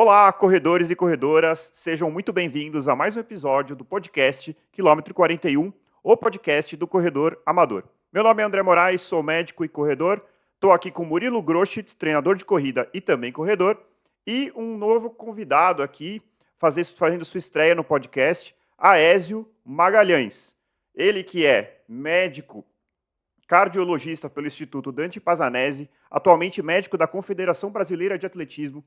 Olá, corredores e corredoras, sejam muito bem-vindos a mais um episódio do podcast Quilômetro 41, o podcast do corredor amador. Meu nome é André Moraes, sou médico e corredor, estou aqui com Murilo Groschitz, treinador de corrida e também corredor, e um novo convidado aqui, fazendo sua estreia no podcast, Aézio Magalhães. Ele que é médico, cardiologista pelo Instituto Dante Pazanese, atualmente médico da Confederação Brasileira de Atletismo,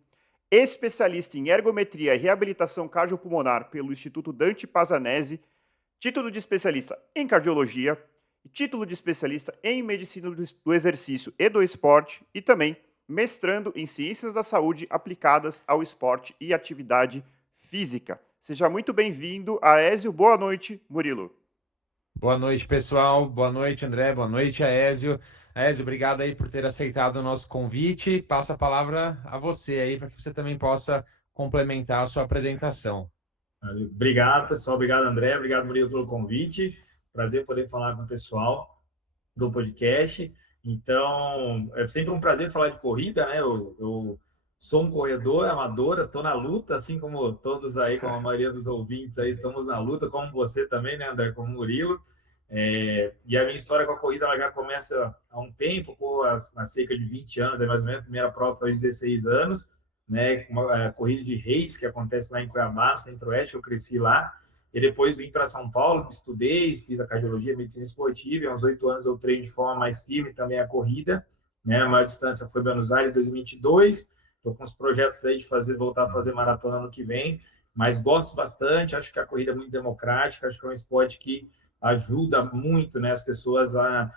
especialista em ergometria e reabilitação cardiopulmonar pelo Instituto Dante Pazanese, título de especialista em cardiologia, título de especialista em medicina do exercício e do esporte e também mestrando em ciências da saúde aplicadas ao esporte e atividade física. Seja muito bem-vindo, Aézio. Boa noite, Murilo. Boa noite, pessoal. Boa noite, André. Boa noite, Aézio. Aézio, obrigado aí por ter aceitado o nosso convite. Passo a palavra a você aí para que você também possa complementar a sua apresentação. Obrigado, pessoal. Obrigado, André. Obrigado, Murilo, pelo convite. Prazer poder falar com o pessoal do podcast. Então, é sempre um prazer falar de corrida, né? Eu sou um corredor amador, estou na luta, assim como todos aí, como a maioria dos ouvintes aí, estamos na luta, como você também, né, André, como Murilo. E a minha história com a corrida ela já começa há um tempo, há cerca de 20 anos, aí mais ou menos. A primeira prova foi aos 16 anos, né? Uma corrida de reis que acontece lá em Cuiabá, no Centro-Oeste, eu cresci lá. E depois vim para São Paulo, estudei, fiz a cardiologia, medicina esportiva, e há uns 8 anos eu treino de forma mais firme também a corrida, né? A maior distância foi Buenos Aires 2022, estou com os projetos aí de voltar a fazer maratona ano que vem, mas gosto bastante, acho que a corrida é muito democrática, acho que é um esporte que ajuda muito, né, as pessoas a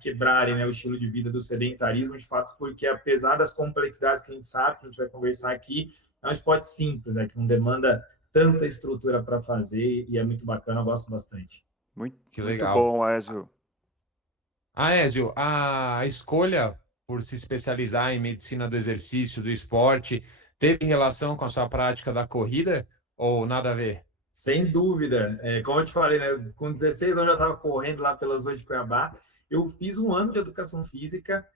quebrarem, né, o estilo de vida do sedentarismo, de fato, porque apesar das complexidades que a gente sabe, que a gente vai conversar aqui, é um esporte simples, né, que não demanda tanta estrutura para fazer e é muito bacana, eu gosto bastante. Que Muito legal. bom, Aézio. Aézio, a escolha por se especializar em medicina do exercício, do esporte, teve relação com a sua prática da corrida ou nada a ver? Sem dúvida. Como eu te falei, né, com 16 anos eu já estava correndo lá pelas ruas de Cuiabá. Eu fiz um ano de educação física,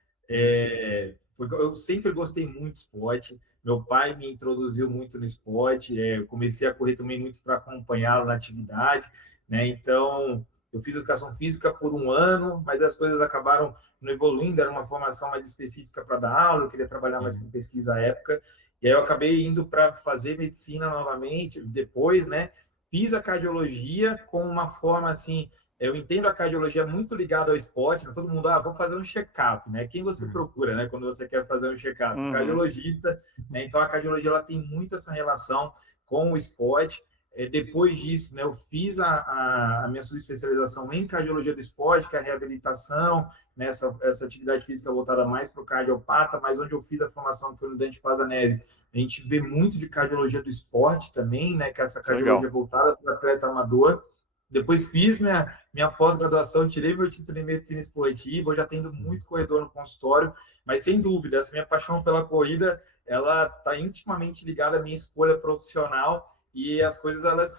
porque eu sempre gostei muito de esporte. Meu pai me introduziu muito no esporte. Eu comecei a correr também muito para acompanhá-lo na atividade, né? Então, eu fiz educação física por um ano, mas as coisas acabaram não evoluindo. Era uma formação mais específica para dar aula. Eu queria trabalhar mais com pesquisa à época. E aí eu acabei indo para fazer medicina novamente, depois, né? Fiz a cardiologia com uma forma assim, eu entendo a cardiologia muito ligada ao esporte, né? Todo mundo, vou fazer um check-up, né? Quem você procura, né? Quando você quer fazer um check-up? Um cardiologista, né? Então a cardiologia ela tem muito essa relação com o esporte. Depois disso, né, eu fiz a minha subespecialização em cardiologia do esporte, que é a reabilitação, né, essa atividade física voltada mais para o cardiopata, mas onde eu fiz a formação que foi no Dante Pazanese, a gente vê muito de cardiologia do esporte também, né, que é essa cardiologia voltada para o atleta amador. Depois fiz minha pós-graduação, tirei meu título em medicina esportiva, eu já tendo muito corredor no consultório, mas sem dúvida, essa minha paixão pela corrida, ela está intimamente ligada à minha escolha profissional e as coisas elas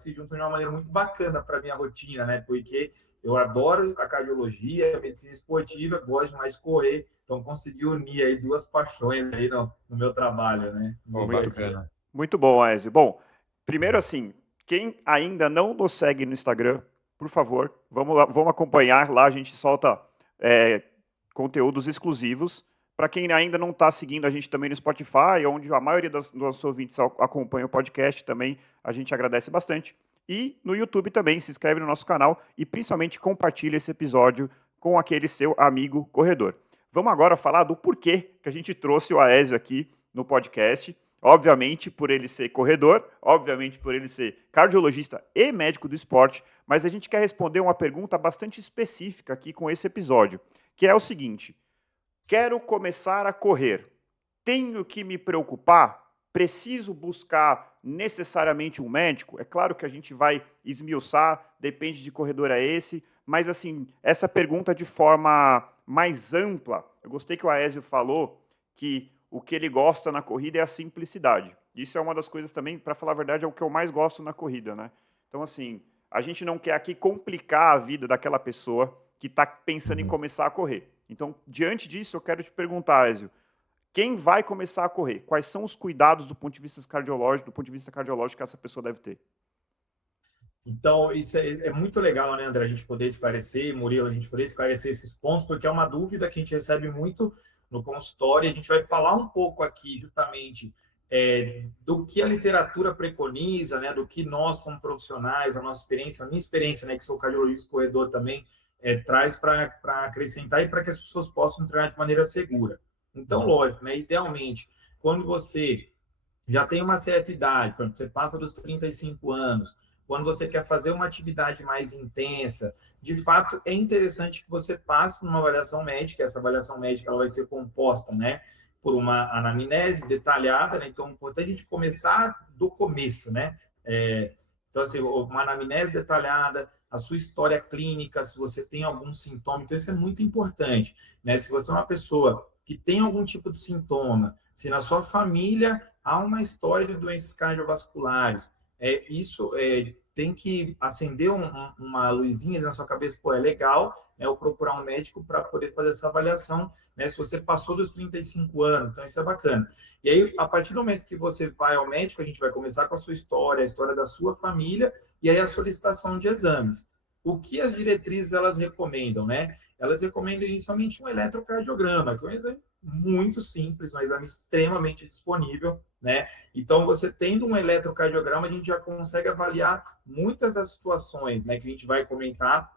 se juntam de uma maneira muito bacana para a minha rotina, né? Porque eu adoro a cardiologia, a medicina esportiva, gosto mais de correr, então consegui unir aí duas paixões aí no meu trabalho, né? No dia a dia. Bacana. Muito bom, Aézio. Bom, primeiro assim, quem ainda não nos segue no Instagram, por favor, vamos lá, vamos acompanhar. Lá a gente solta conteúdos exclusivos. Para quem ainda não está seguindo a gente também no Spotify, onde a maioria dos nossos ouvintes acompanha o podcast também, a gente agradece bastante. E no YouTube também, se inscreve no nosso canal e principalmente compartilha esse episódio com aquele seu amigo corredor. Vamos agora falar do porquê que a gente trouxe o Aézio aqui no podcast. Obviamente por ele ser corredor, obviamente por ele ser cardiologista e médico do esporte, mas a gente quer responder uma pergunta bastante específica aqui com esse episódio, que é o seguinte: quero começar a correr, tenho que me preocupar? Preciso buscar necessariamente um médico? É claro que a gente vai esmiuçar, depende de corredor a esse, mas assim, essa pergunta de forma mais ampla, eu gostei que o Aézio falou que o que ele gosta na corrida é a simplicidade. Isso é uma das coisas também, para falar a verdade, é o que eu mais gosto na corrida, né? Então, assim, a gente não quer aqui complicar a vida daquela pessoa que está pensando em começar a correr. Então, diante disso, eu quero te perguntar, Aézio, quem vai começar a correr? Quais são os cuidados do ponto de vista cardiológico que essa pessoa deve ter? Então, isso é muito legal, né, André, a gente poder esclarecer, Murilo, a gente poder esclarecer esses pontos, porque é uma dúvida que a gente recebe muito no consultório, e a gente vai falar um pouco aqui, justamente, do que a literatura preconiza, né, do que nós, como profissionais, a nossa experiência, a minha experiência, né, que sou cardiologista corredor também, traz para acrescentar e para que as pessoas possam treinar de maneira segura. Então, lógico, né, idealmente, quando você já tem uma certa idade, por exemplo, você passa dos 35 anos, quando você quer fazer uma atividade mais intensa, de fato é interessante que você passe numa avaliação médica. Essa avaliação médica ela vai ser composta, né, por uma anamnese detalhada, né? Então é importante a gente começar do começo, né? Então, assim, uma anamnese detalhada, a sua história clínica, se você tem algum sintoma, então isso é muito importante, né? Se você é uma pessoa que tem algum tipo de sintoma, se na sua família há uma história de doenças cardiovasculares, isso tem que acender uma luzinha na sua cabeça, pô, é legal, né, eu procurar um médico para poder fazer essa avaliação, né, se você passou dos 35 anos, então isso é bacana. E aí, a partir do momento que você vai ao médico, a gente vai começar com a sua história, a história da sua família, e aí a solicitação de exames. O que as diretrizes elas recomendam, né? Elas recomendam inicialmente um eletrocardiograma, que é um exame muito simples, um exame extremamente disponível, né? Então, você tendo um eletrocardiograma, a gente já consegue avaliar muitas das situações, né, que a gente vai comentar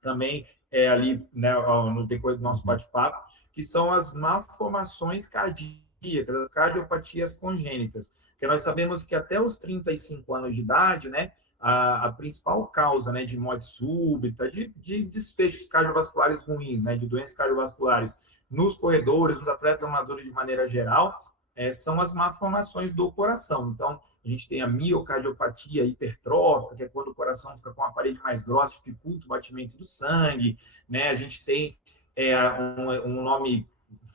também ali, né, no decorrer do nosso bate-papo, que são as malformações cardíacas, as cardiopatias congênitas, porque nós sabemos que até os 35 anos de idade, né, a principal causa, né, de morte súbita, de desfechos cardiovasculares ruins, né, de doenças cardiovasculares nos corredores, nos atletas amadores de maneira geral, são as malformações do coração. Então, a gente tem a miocardiopatia hipertrófica, que é quando o coração fica com a parede mais grossa, dificulta o batimento do sangue, né? A gente tem um nome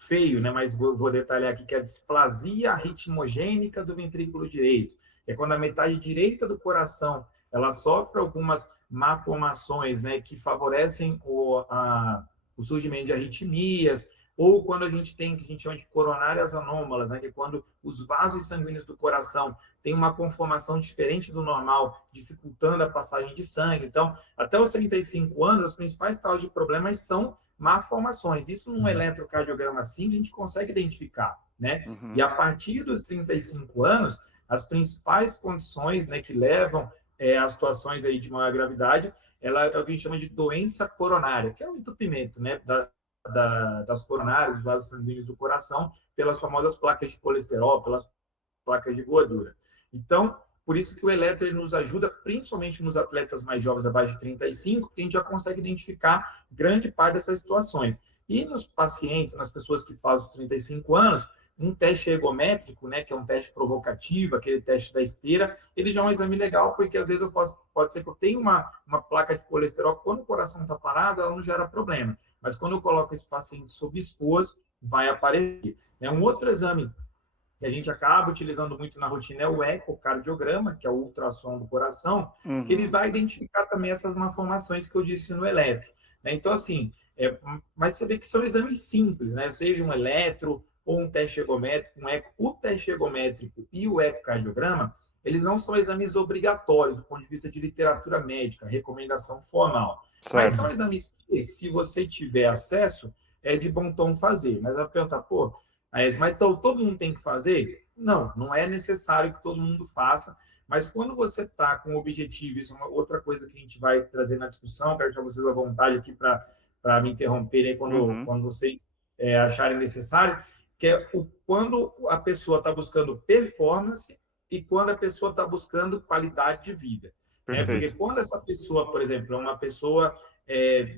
feio, né? Mas vou detalhar aqui, que é a displasia ritmogênica do ventrículo direito. É quando a metade direita do coração ela sofre algumas malformações, né, que favorecem o surgimento de arritmias, ou quando a gente tem o que a gente chama de coronárias anômalas, né, que é quando os vasos sanguíneos do coração têm uma conformação diferente do normal, dificultando a passagem de sangue. Então, até os 35 anos, as principais causas de problemas são malformações. Isso num eletrocardiograma simples a gente consegue identificar, né? E a partir dos 35 anos, as principais condições, né, que levam a situações aí de maior gravidade, ela é o que a gente chama de doença coronária, que é o entupimento, né, das coronárias, dos vasos sanguíneos do coração, pelas famosas placas de colesterol, pelas placas de gordura. Então, por isso que o eletro nos ajuda, principalmente nos atletas mais jovens, abaixo de 35, que a gente já consegue identificar grande parte dessas situações. E nos pacientes, nas pessoas que passam os 35 anos, um teste ergométrico, né, que é um teste provocativo, aquele teste da esteira, ele já é um exame legal, porque às vezes pode ser que eu tenha uma placa de colesterol, quando o coração está parado, ela não gera problema. Mas quando eu coloco esse paciente sob esforço, vai aparecer. Um outro exame que a gente acaba utilizando muito na rotina é o ecocardiograma, que é o ultrassom do coração, que ele vai identificar também essas malformações que eu disse no eletro. Então, assim, mas você vê que são exames simples, né? Seja um eletro ou um teste ergométrico, o teste ergométrico e o ecocardiograma, eles não são exames obrigatórios do ponto de vista de literatura médica, recomendação formal. Certo. Mas são exames que, se você tiver acesso, é de bom tom fazer. Mas vai perguntar, pô, mas então todo mundo tem que fazer? Não, não é necessário que todo mundo faça, mas quando você está com o objetivo, isso é uma outra coisa que a gente vai trazer na discussão, quero deixar vocês à vontade aqui para me interromperem quando vocês acharem necessário, que é quando a pessoa está buscando performance e quando a pessoa está buscando qualidade de vida. Porque quando essa pessoa, por exemplo, é uma pessoa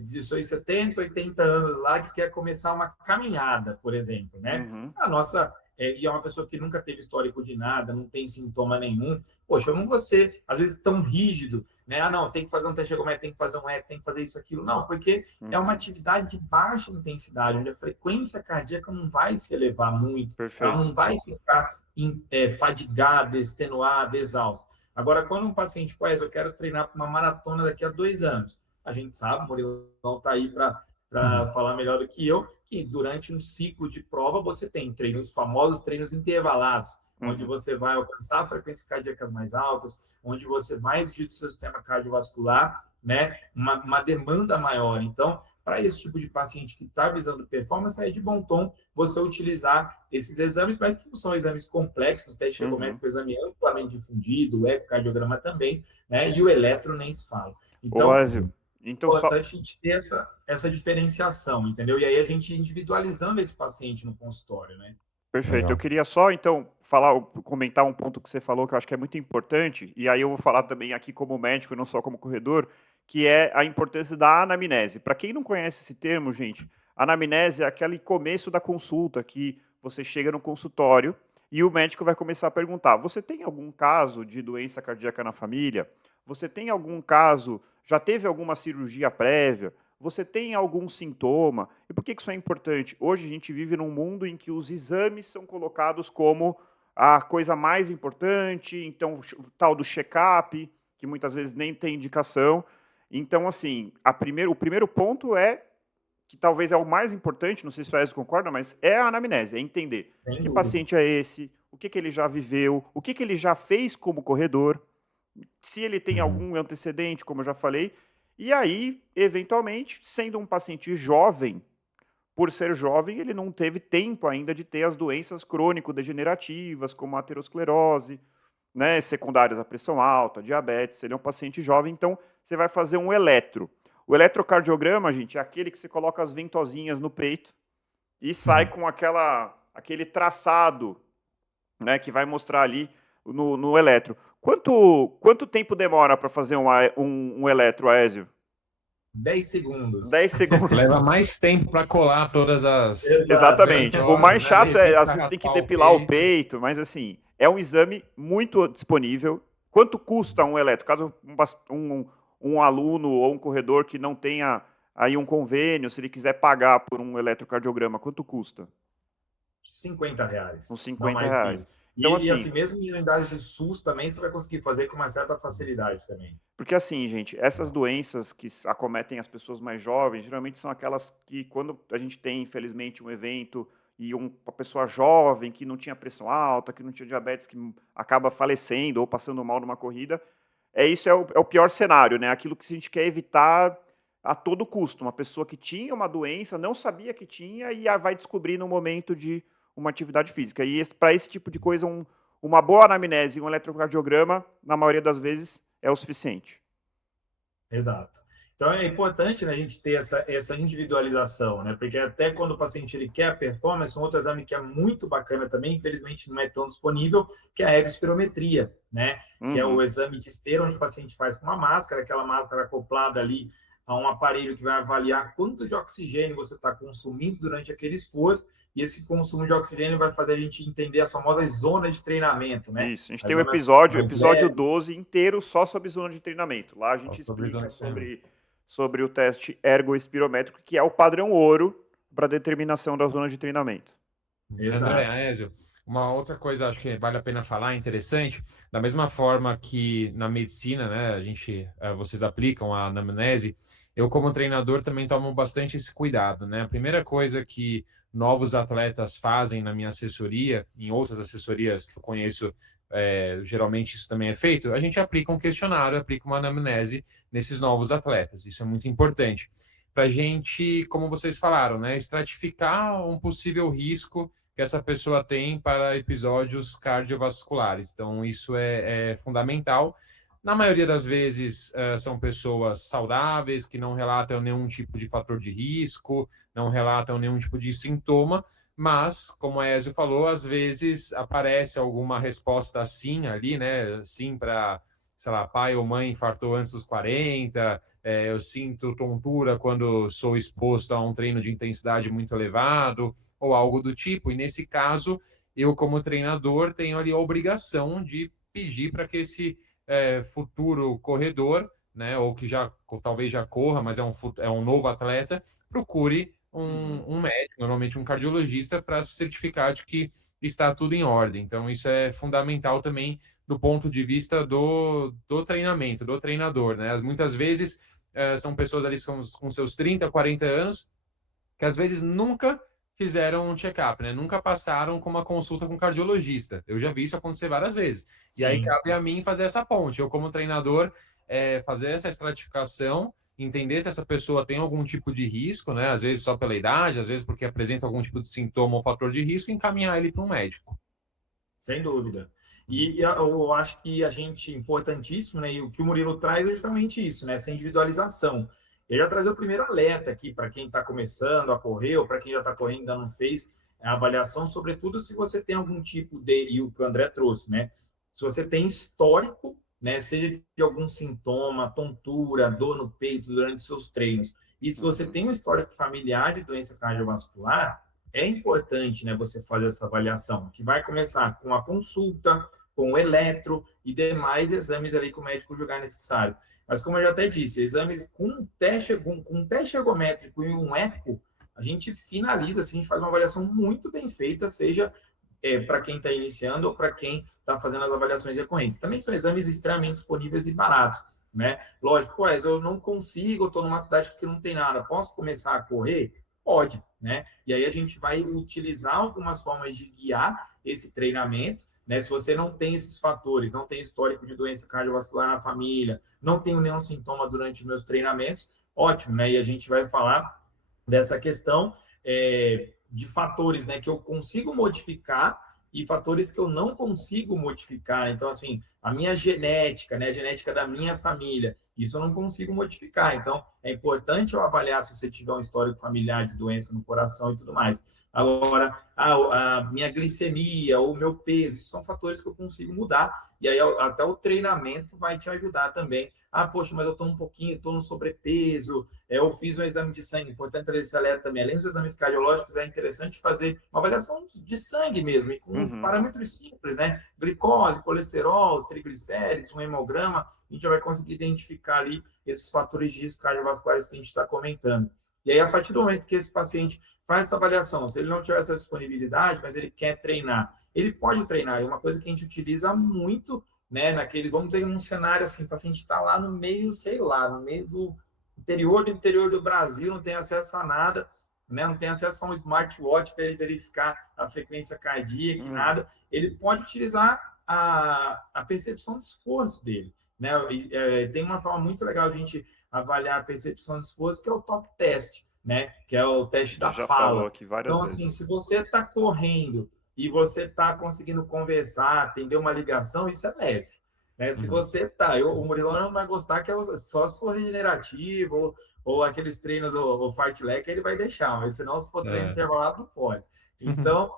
de seus 70, 80 anos lá que quer começar uma caminhada, por exemplo, né? A nossa... e é uma pessoa que nunca teve histórico de nada, não tem sintoma nenhum. Poxa, eu não vou ser, às vezes, tão rígido, né? Ah, não, tem que fazer um teste ergométrico, tem que fazer um eco, tem que fazer isso, aquilo. Não, porque é uma atividade de baixa intensidade, onde a frequência cardíaca não vai se elevar muito, ela não vai ficar fadigada, extenuada, exausta. Agora, quando um paciente, eu quero treinar para uma maratona daqui a 2 anos, a gente sabe, o Murilão está aí para para falar melhor do que eu, que durante um ciclo de prova você tem treinos, famosos treinos intervalados, onde você vai alcançar frequências cardíacas mais altas, onde você vai exigir do seu sistema cardiovascular, né, uma demanda maior. Então, para esse tipo de paciente que está visando performance, é de bom tom você utilizar esses exames, mas que não são exames complexos, o teste ergométrico é um exame amplamente difundido, o ecocardiograma também, né, e o eletro nem se fala. Então, Ézio, então é importante a gente ter essa diferenciação, entendeu? E aí a gente individualizando esse paciente no consultório, né? Perfeito. Legal. Eu queria só, então, comentar um ponto que você falou que eu acho que é muito importante, e aí eu vou falar também aqui como médico e não só como corredor, que é a importância da anamnese. Para quem não conhece esse termo, gente, anamnese é aquele começo da consulta, que você chega no consultório e o médico vai começar a perguntar: você tem algum caso de doença cardíaca na família? Você tem algum caso, já teve alguma cirurgia prévia? Você tem algum sintoma? E por que isso é importante? Hoje a gente vive num mundo em que os exames são colocados como a coisa mais importante, então o tal do check-up, que muitas vezes nem tem indicação. Então, assim, o primeiro ponto é, que talvez é o mais importante, não sei se o Ezio concorda, mas é a anamnese, é entender que paciente é esse, o que ele já viveu, o que ele já fez como corredor, se ele tem algum antecedente, como eu já falei. E aí, eventualmente, sendo um paciente jovem, por ser jovem, ele não teve tempo ainda de ter as doenças crônico-degenerativas, como a aterosclerose, né, secundárias à pressão alta, diabetes. Ele é um paciente jovem, então você vai fazer um eletro. O eletrocardiograma, gente, é aquele que você coloca as ventosinhas no peito e sai com aquele traçado, né, que vai mostrar ali no eletro. Quanto tempo demora para fazer um eletro, Aésio? 10 segundos. 10 segundos. Leva mais tempo para colar todas as... Exatamente. O mais chato é, às vezes, tem que raspar o depilar o peito. peito, mas assim, é um exame muito disponível. Quanto custa um eletro? Caso um aluno ou um corredor que não tenha aí um convênio, se ele quiser pagar por um eletrocardiograma, quanto custa? R$50. Uns Não R$50. mais que isso. Então, E assim, assim, mesmo em unidades de SUS também, você vai conseguir fazer com uma certa facilidade também. porque assim, gente, essas doenças que acometem as pessoas mais jovens, geralmente são aquelas que, quando a gente tem, infelizmente, um evento e uma pessoa jovem que não tinha pressão alta, que não tinha diabetes, que acaba falecendo ou passando mal numa corrida, isso é o pior cenário, né? Aquilo que a gente quer evitar a todo custo. Uma pessoa que tinha uma doença, não sabia que tinha e vai descobrir no momento de uma atividade física. E para esse tipo de coisa, uma boa anamnese e um eletrocardiograma, na maioria das vezes, é o suficiente. Exato. Então é importante, né, a gente ter essa individualização, né? Porque até quando o paciente ele quer a performance, um outro exame que é muito bacana também, infelizmente não é tão disponível, que é a egospirometria, né? Que é o exame de esteira onde o paciente faz com uma máscara, aquela máscara acoplada ali a um aparelho que vai avaliar quanto de oxigênio você está consumindo durante aquele esforço, e esse consumo de oxigênio vai fazer a gente entender as famosas zonas de treinamento, né? Isso, a gente tem um episódio 12 inteiro só sobre zona de treinamento. Lá a gente explica sobre o teste ergoespirométrico, que é o padrão ouro para determinação da zona de treinamento. André, Aésio, uma outra coisa acho que vale a pena falar, interessante, da mesma forma que na medicina, né, vocês aplicam a anamnese, eu como treinador também tomo bastante esse cuidado, né? A primeira coisa que novos atletas fazem na minha assessoria, em outras assessorias que eu conheço, geralmente isso também é feito, a gente aplica um questionário, aplica uma anamnese nesses novos atletas. Isso é muito importante para a gente, como vocês falaram, né, estratificar um possível risco que essa pessoa tem para episódios cardiovasculares. Então, isso é fundamental. Na maioria das vezes, são pessoas saudáveis, que não relatam nenhum tipo de fator de risco, não relatam nenhum tipo de sintoma, mas, como a Ezio falou, às vezes aparece alguma resposta sim ali, né? Sim para, sei lá, pai ou mãe infartou antes dos 40, eu sinto tontura quando sou exposto a um treino de intensidade muito elevado, ou algo do tipo. E nesse caso, eu, como treinador, tenho ali a obrigação de pedir para que esse futuro corredor, né, ou que talvez já corra, mas é um novo atleta, procure um médico, normalmente um cardiologista, para se certificar de que está tudo em ordem. Então, isso é fundamental também do ponto de vista do treinamento, do treinador, né? Muitas vezes são pessoas ali com seus 30, 40 anos, que às vezes nunca fizeram um check-up, né? Nunca passaram com uma consulta com um cardiologista. Eu já vi isso acontecer várias vezes. E aí Sim. cabe a mim fazer essa ponte. Eu, como treinador, fazer essa estratificação, entender se essa pessoa tem algum tipo de risco, né? Às vezes só pela idade, às vezes porque apresenta algum tipo de sintoma ou fator de risco, e encaminhar ele para um médico. Sem dúvida. E eu acho que a gente, importantíssimo, né? E o que o Murilo traz é justamente isso, né? Essa individualização. Ele já trazer o primeiro alerta aqui para quem está começando a correr, ou para quem já está correndo e ainda não fez a avaliação, sobretudo se você tem algum tipo de, e o que o André trouxe, né? Se você tem histórico, né? Seja de algum sintoma, tontura, dor no peito durante seus treinos, e se você tem um histórico familiar de doença cardiovascular, é importante, né, você fazer essa avaliação, que vai começar com a consulta, com o eletro e demais exames ali que o médico julgar necessário. Mas, como eu já até disse, exames com um teste ergométrico e um eco, a gente finaliza, assim, a gente faz uma avaliação muito bem feita, seja para quem está iniciando ou para quem está fazendo as avaliações recorrentes. Também são exames extremamente disponíveis e baratos, né? Lógico, eu não consigo, eu estou numa cidade que não tem nada, posso começar a correr? Pode, né? E aí a gente vai utilizar algumas formas de guiar esse treinamento, né? Se você não tem esses fatores, não tem histórico de doença cardiovascular na família, não tenho nenhum sintoma durante meus treinamentos, ótimo, né? E a gente vai falar dessa questão de fatores, né, que eu consigo modificar e fatores que eu não consigo modificar. Então, assim, a minha genética, né, a genética da minha família, isso eu não consigo modificar. Então, é importante eu avaliar se você tiver um histórico familiar de doença no coração e tudo mais. Agora, a minha glicemia, o meu peso, isso são fatores que eu consigo mudar. E aí, até o treinamento vai te ajudar também. Ah, poxa, mas eu estou um pouquinho, estou no sobrepeso, eu fiz um exame de sangue, importante trazer esse alerta também. Além dos exames cardiológicos, é interessante fazer uma avaliação de sangue mesmo, e com parâmetros simples, né? Glicose, colesterol, triglicérides, um hemograma, a gente já vai conseguir identificar ali esses fatores de risco cardiovasculares que a gente está comentando. E aí, a partir do momento que esse paciente faz essa avaliação, se ele não tiver essa disponibilidade, mas ele quer treinar, ele pode treinar. É uma coisa que a gente utiliza muito, né? Naquele, vamos dizer, num cenário assim, o paciente está lá no meio, sei lá, no meio do interior do Brasil, não tem acesso a nada, né? Não tem acesso a um smartwatch para ele verificar a frequência cardíaca e nada. Ele pode utilizar a percepção de esforço dele, né? Tem uma forma muito legal de a gente avaliar a percepção de esforço, que é o talk test, né? Que é o teste da já fala. falou aqui várias Então, vezes. assim, se você está correndo e você está conseguindo conversar, atender uma ligação, isso é leve. Né? Se você tá, o Murilo não vai gostar, que só se for regenerativo, ou aqueles treinos, o fartlek, ele vai deixar, mas senão, se for treino intervalado, não pode. Então,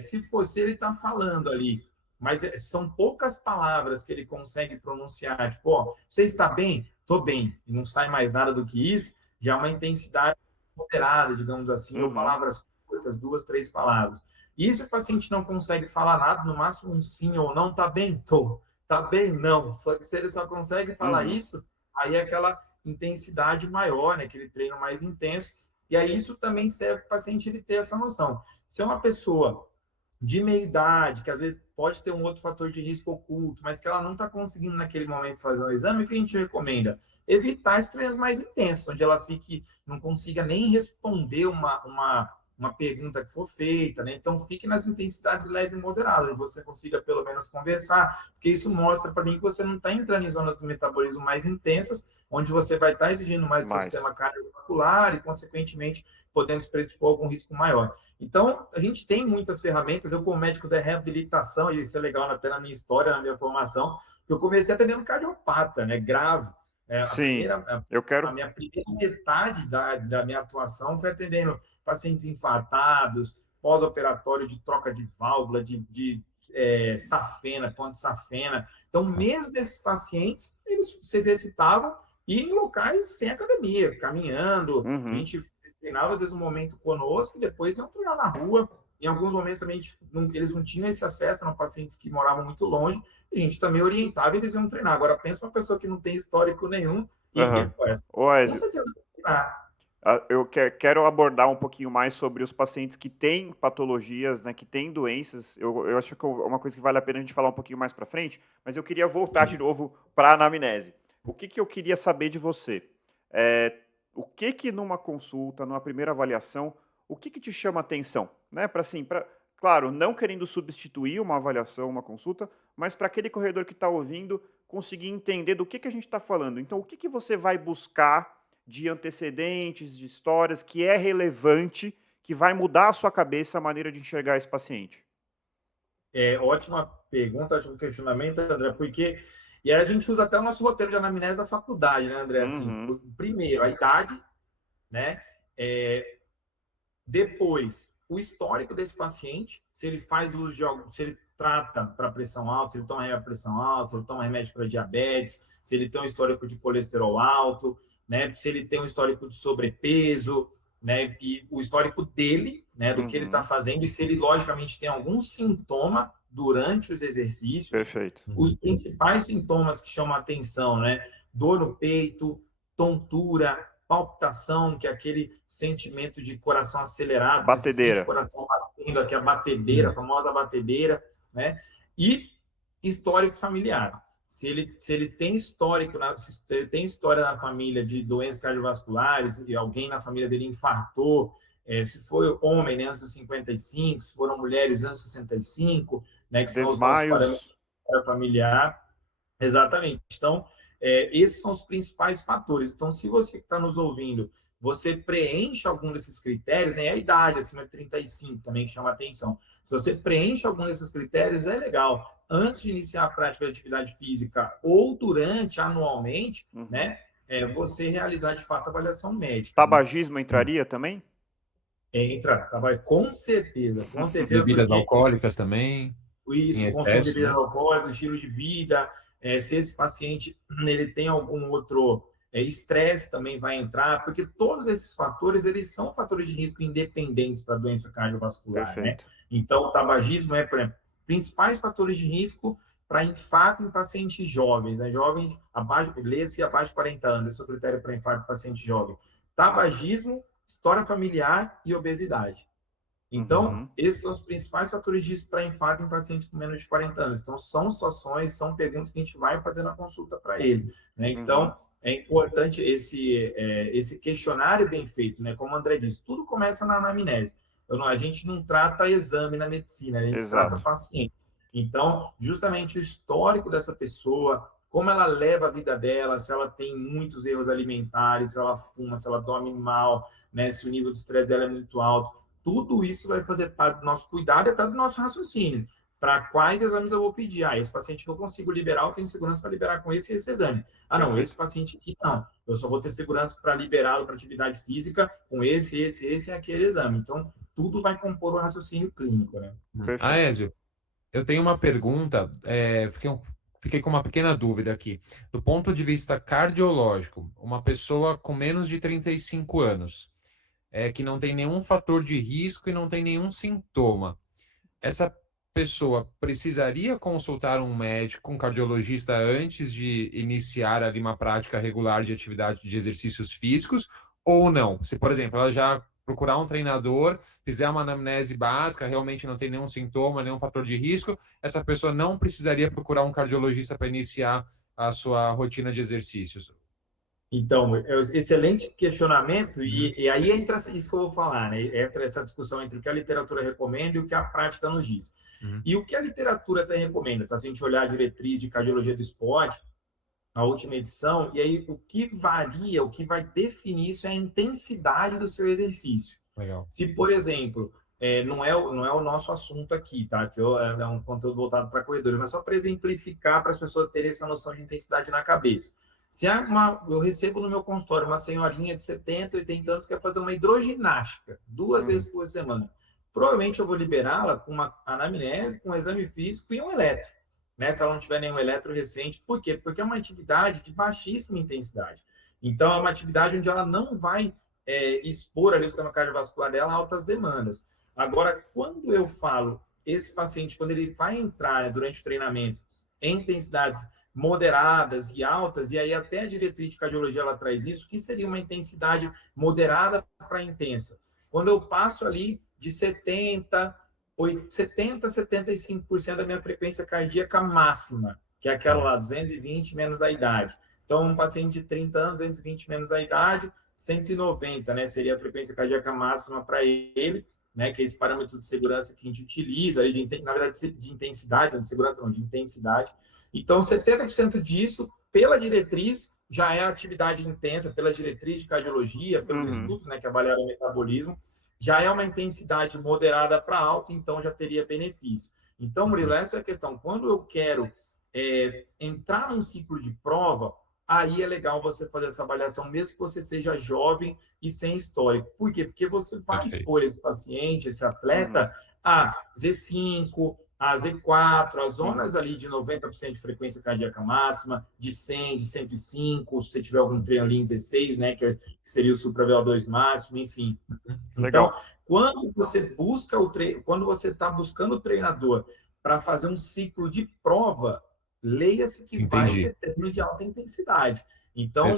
se ele está falando ali, mas são poucas palavras que ele consegue pronunciar, tipo, ó, você está bem? Tô bem, e não sai mais nada do que isso, já é uma intensidade moderada, digamos assim, ou palavras curtas, 2, 3 palavras. E se o paciente não consegue falar nada, no máximo um sim ou não, tá bem? Tô. Tá bem? Não. Só que se ele só consegue falar isso, aí é aquela intensidade maior, né? Aquele treino mais intenso. E aí isso também serve para o paciente ele ter essa noção. Se é uma pessoa de meia idade, que às vezes pode ter um outro fator de risco oculto, mas que ela não está conseguindo naquele momento fazer um exame, o que a gente recomenda? Evitar esses treinos mais intensos, onde ela não consiga nem responder uma pergunta que for feita, né? Então, fique nas intensidades leve e moderada, onde você consiga pelo menos conversar, porque isso mostra para mim que você não está entrando em zonas do metabolismo mais intensas, onde você vai estar exigindo mais do seu sistema cardiovascular e, consequentemente, podendo se predispor a algum risco maior. Então, a gente tem muitas ferramentas. Eu, como médico da reabilitação, e isso é legal até na minha história, na minha formação, que eu comecei atendendo cardiopata, né? Grave. Sim, eu A quero. minha primeira metade da minha atuação foi atendendo pacientes infartados, pós-operatório de troca de válvula, de safena, ponto de safena. Então, mesmo esses pacientes, eles se exercitavam e em locais sem academia, caminhando. A gente treinava, às vezes, um momento conosco e depois iam treinar na rua. Em alguns momentos também eles não tinham esse acesso, eram pacientes que moravam muito longe, e a gente também orientava e eles iam treinar. Agora, pensa uma pessoa que não tem histórico nenhum e Ô, Ezio, eu quero abordar um pouquinho mais sobre os pacientes que têm patologias, né, que têm doenças. Eu acho que é uma coisa que vale a pena a gente falar um pouquinho mais para frente, mas eu queria voltar de novo para a anamnese. O que eu queria saber de você? o que numa consulta, numa primeira avaliação, o que te chama atenção, né? Para assim, claro, não querendo substituir uma avaliação, uma consulta, mas para aquele corredor que está ouvindo conseguir entender do que a gente está falando. Então, o que você vai buscar de antecedentes, de histórias, que é relevante, que vai mudar a sua cabeça, a maneira de enxergar esse paciente? Ótima pergunta, ótimo questionamento, André, porque e aí a gente usa até o nosso roteiro de anamnese da faculdade, né, André? Assim, primeiro, a idade, né? Depois, o histórico desse paciente, se ele faz uso de algo, se ele trata para pressão alta, se ele toma remédio para pressão alta, se ele toma remédio para diabetes, se ele tem um histórico de colesterol alto, né? Se ele tem um histórico de sobrepeso, né? E o histórico dele, né? Do que ele está fazendo, e se ele, logicamente, tem algum sintoma durante os exercícios. Perfeito. Os principais sintomas que chamam a atenção, né? Dor no peito, tontura, palpitação, que é aquele sentimento de coração acelerado, batedeira, coração batendo, aqui a batedeira, a famosa batedeira, né? E histórico familiar. Se ele tem histórico, se ele tem história na família de doenças cardiovasculares e alguém na família dele infartou, se for homem, né, antes dos 55, se foram mulheres antes dos 65, né, que são os nossos parâmetros familiar. Exatamente. Então, esses são os principais fatores. Então, se você que está nos ouvindo, você preenche algum desses critérios, né? A idade acima de 35 também que chama atenção. Se você preenche algum desses critérios, é legal. Antes de iniciar a prática de atividade física ou durante, anualmente, né? Você realizar, de fato, a avaliação médica. Tabagismo entraria também? Entra, com certeza. Com certeza. Bebidas alcoólicas também. Isso, consumo de bebidas alcoólicas, estilo de vida. Se esse paciente ele tem algum outro estresse, também vai entrar, porque todos esses fatores, eles são fatores de risco independentes para a doença cardiovascular, né? Então, o tabagismo por exemplo, principais fatores de risco para infarto em pacientes jovens, né? Jovens abaixo de 40 anos, esse é o critério para infarto em paciente jovem. Tabagismo, história familiar e obesidade. Então, esses são os principais fatores de risco para infarto em pacientes com menos de 40 anos. Então, são situações, são perguntas que a gente vai fazer na consulta para ele, né? Então, é importante esse questionário bem feito, né? Como o André disse, tudo começa na anamnese. A gente não trata exame na medicina, a gente trata paciente. Então, justamente o histórico dessa pessoa, como ela leva a vida dela, se ela tem muitos erros alimentares, se ela fuma, se ela dorme mal, né? Se o nível de estresse dela é muito alto, tudo isso vai fazer parte do nosso cuidado e até do nosso raciocínio. Para quais exames eu vou pedir? Esse paciente que eu consigo liberar, eu tenho segurança para liberar com esse e esse exame. Não, esse paciente aqui não. Eu só vou ter segurança para liberá-lo para atividade física com esse e aquele exame. Então, tudo vai compor o raciocínio clínico, né? Aézio, eu tenho uma pergunta, fiquei com uma pequena dúvida aqui. Do ponto de vista cardiológico, uma pessoa com menos de 35 anos, que não tem nenhum fator de risco e não tem nenhum sintoma, essa pessoa precisaria consultar um médico, um cardiologista, antes de iniciar ali uma prática regular de atividade de exercícios físicos, ou não? Se, por exemplo, ela já procurar um treinador, fizer uma anamnese básica, realmente não tem nenhum sintoma, nenhum fator de risco, essa pessoa não precisaria procurar um cardiologista para iniciar a sua rotina de exercícios? Então, excelente questionamento, e aí entra isso que eu vou falar, né? Entra essa discussão entre o que a literatura recomenda e o que a prática nos diz. E o que a literatura até recomenda, tá? Se a gente olhar a diretriz de cardiologia do esporte, a última edição, e aí o que varia, o que vai definir isso é a intensidade do seu exercício. Legal. Se, por exemplo, não é o nosso assunto aqui, tá? Que é um conteúdo voltado para corredores, mas só para exemplificar, para as pessoas terem essa noção de intensidade na cabeça. Se eu recebo no meu consultório uma senhorinha de 70, 80 anos que quer fazer uma hidroginástica 2 vezes por semana, provavelmente eu vou liberá-la com uma anamnese, com um exame físico e um eletro, né? Se ela não tiver nenhum eletro recente. Por quê? Porque é uma atividade de baixíssima intensidade. Então, é uma atividade onde ela não vai expor ali o sistema cardiovascular dela a altas demandas. Agora, quando eu falo, esse paciente, quando ele vai entrar, né, durante o treinamento em intensidades moderadas e altas, e aí até a diretriz de cardiologia ela traz isso, que seria uma intensidade moderada para intensa. Quando eu passo ali de 70, 75% da minha frequência cardíaca máxima, que é aquela lá, 220 menos a idade. Então, um paciente de 30 anos, 220 menos a idade, 190, né? Seria a frequência cardíaca máxima para ele, né? Que é esse parâmetro de segurança que a gente utiliza, aí na verdade, de intensidade, não de segurança não, de intensidade. Então, 70% disso, pela diretriz, já é atividade intensa, pela diretriz de cardiologia, pelos estudos, né? Que avaliaram o metabolismo, já é uma intensidade moderada para alta, então já teria benefício. Então, Murilo, essa é a questão. Quando eu quero entrar num ciclo de prova, aí é legal você fazer essa avaliação, mesmo que você seja jovem e sem histórico. Por quê? Porque você vai expor esse paciente, esse atleta, a Z5, a Z4, as zonas ali de 90% de frequência cardíaca máxima, de 100, de 105, se você tiver algum treino ali em Z6, né, que seria o supra-VO2 máximo, enfim. Legal. Então, quando você busca quando você está buscando o treinador para fazer um ciclo de prova, leia-se que vai ter treino de alta intensidade. Então,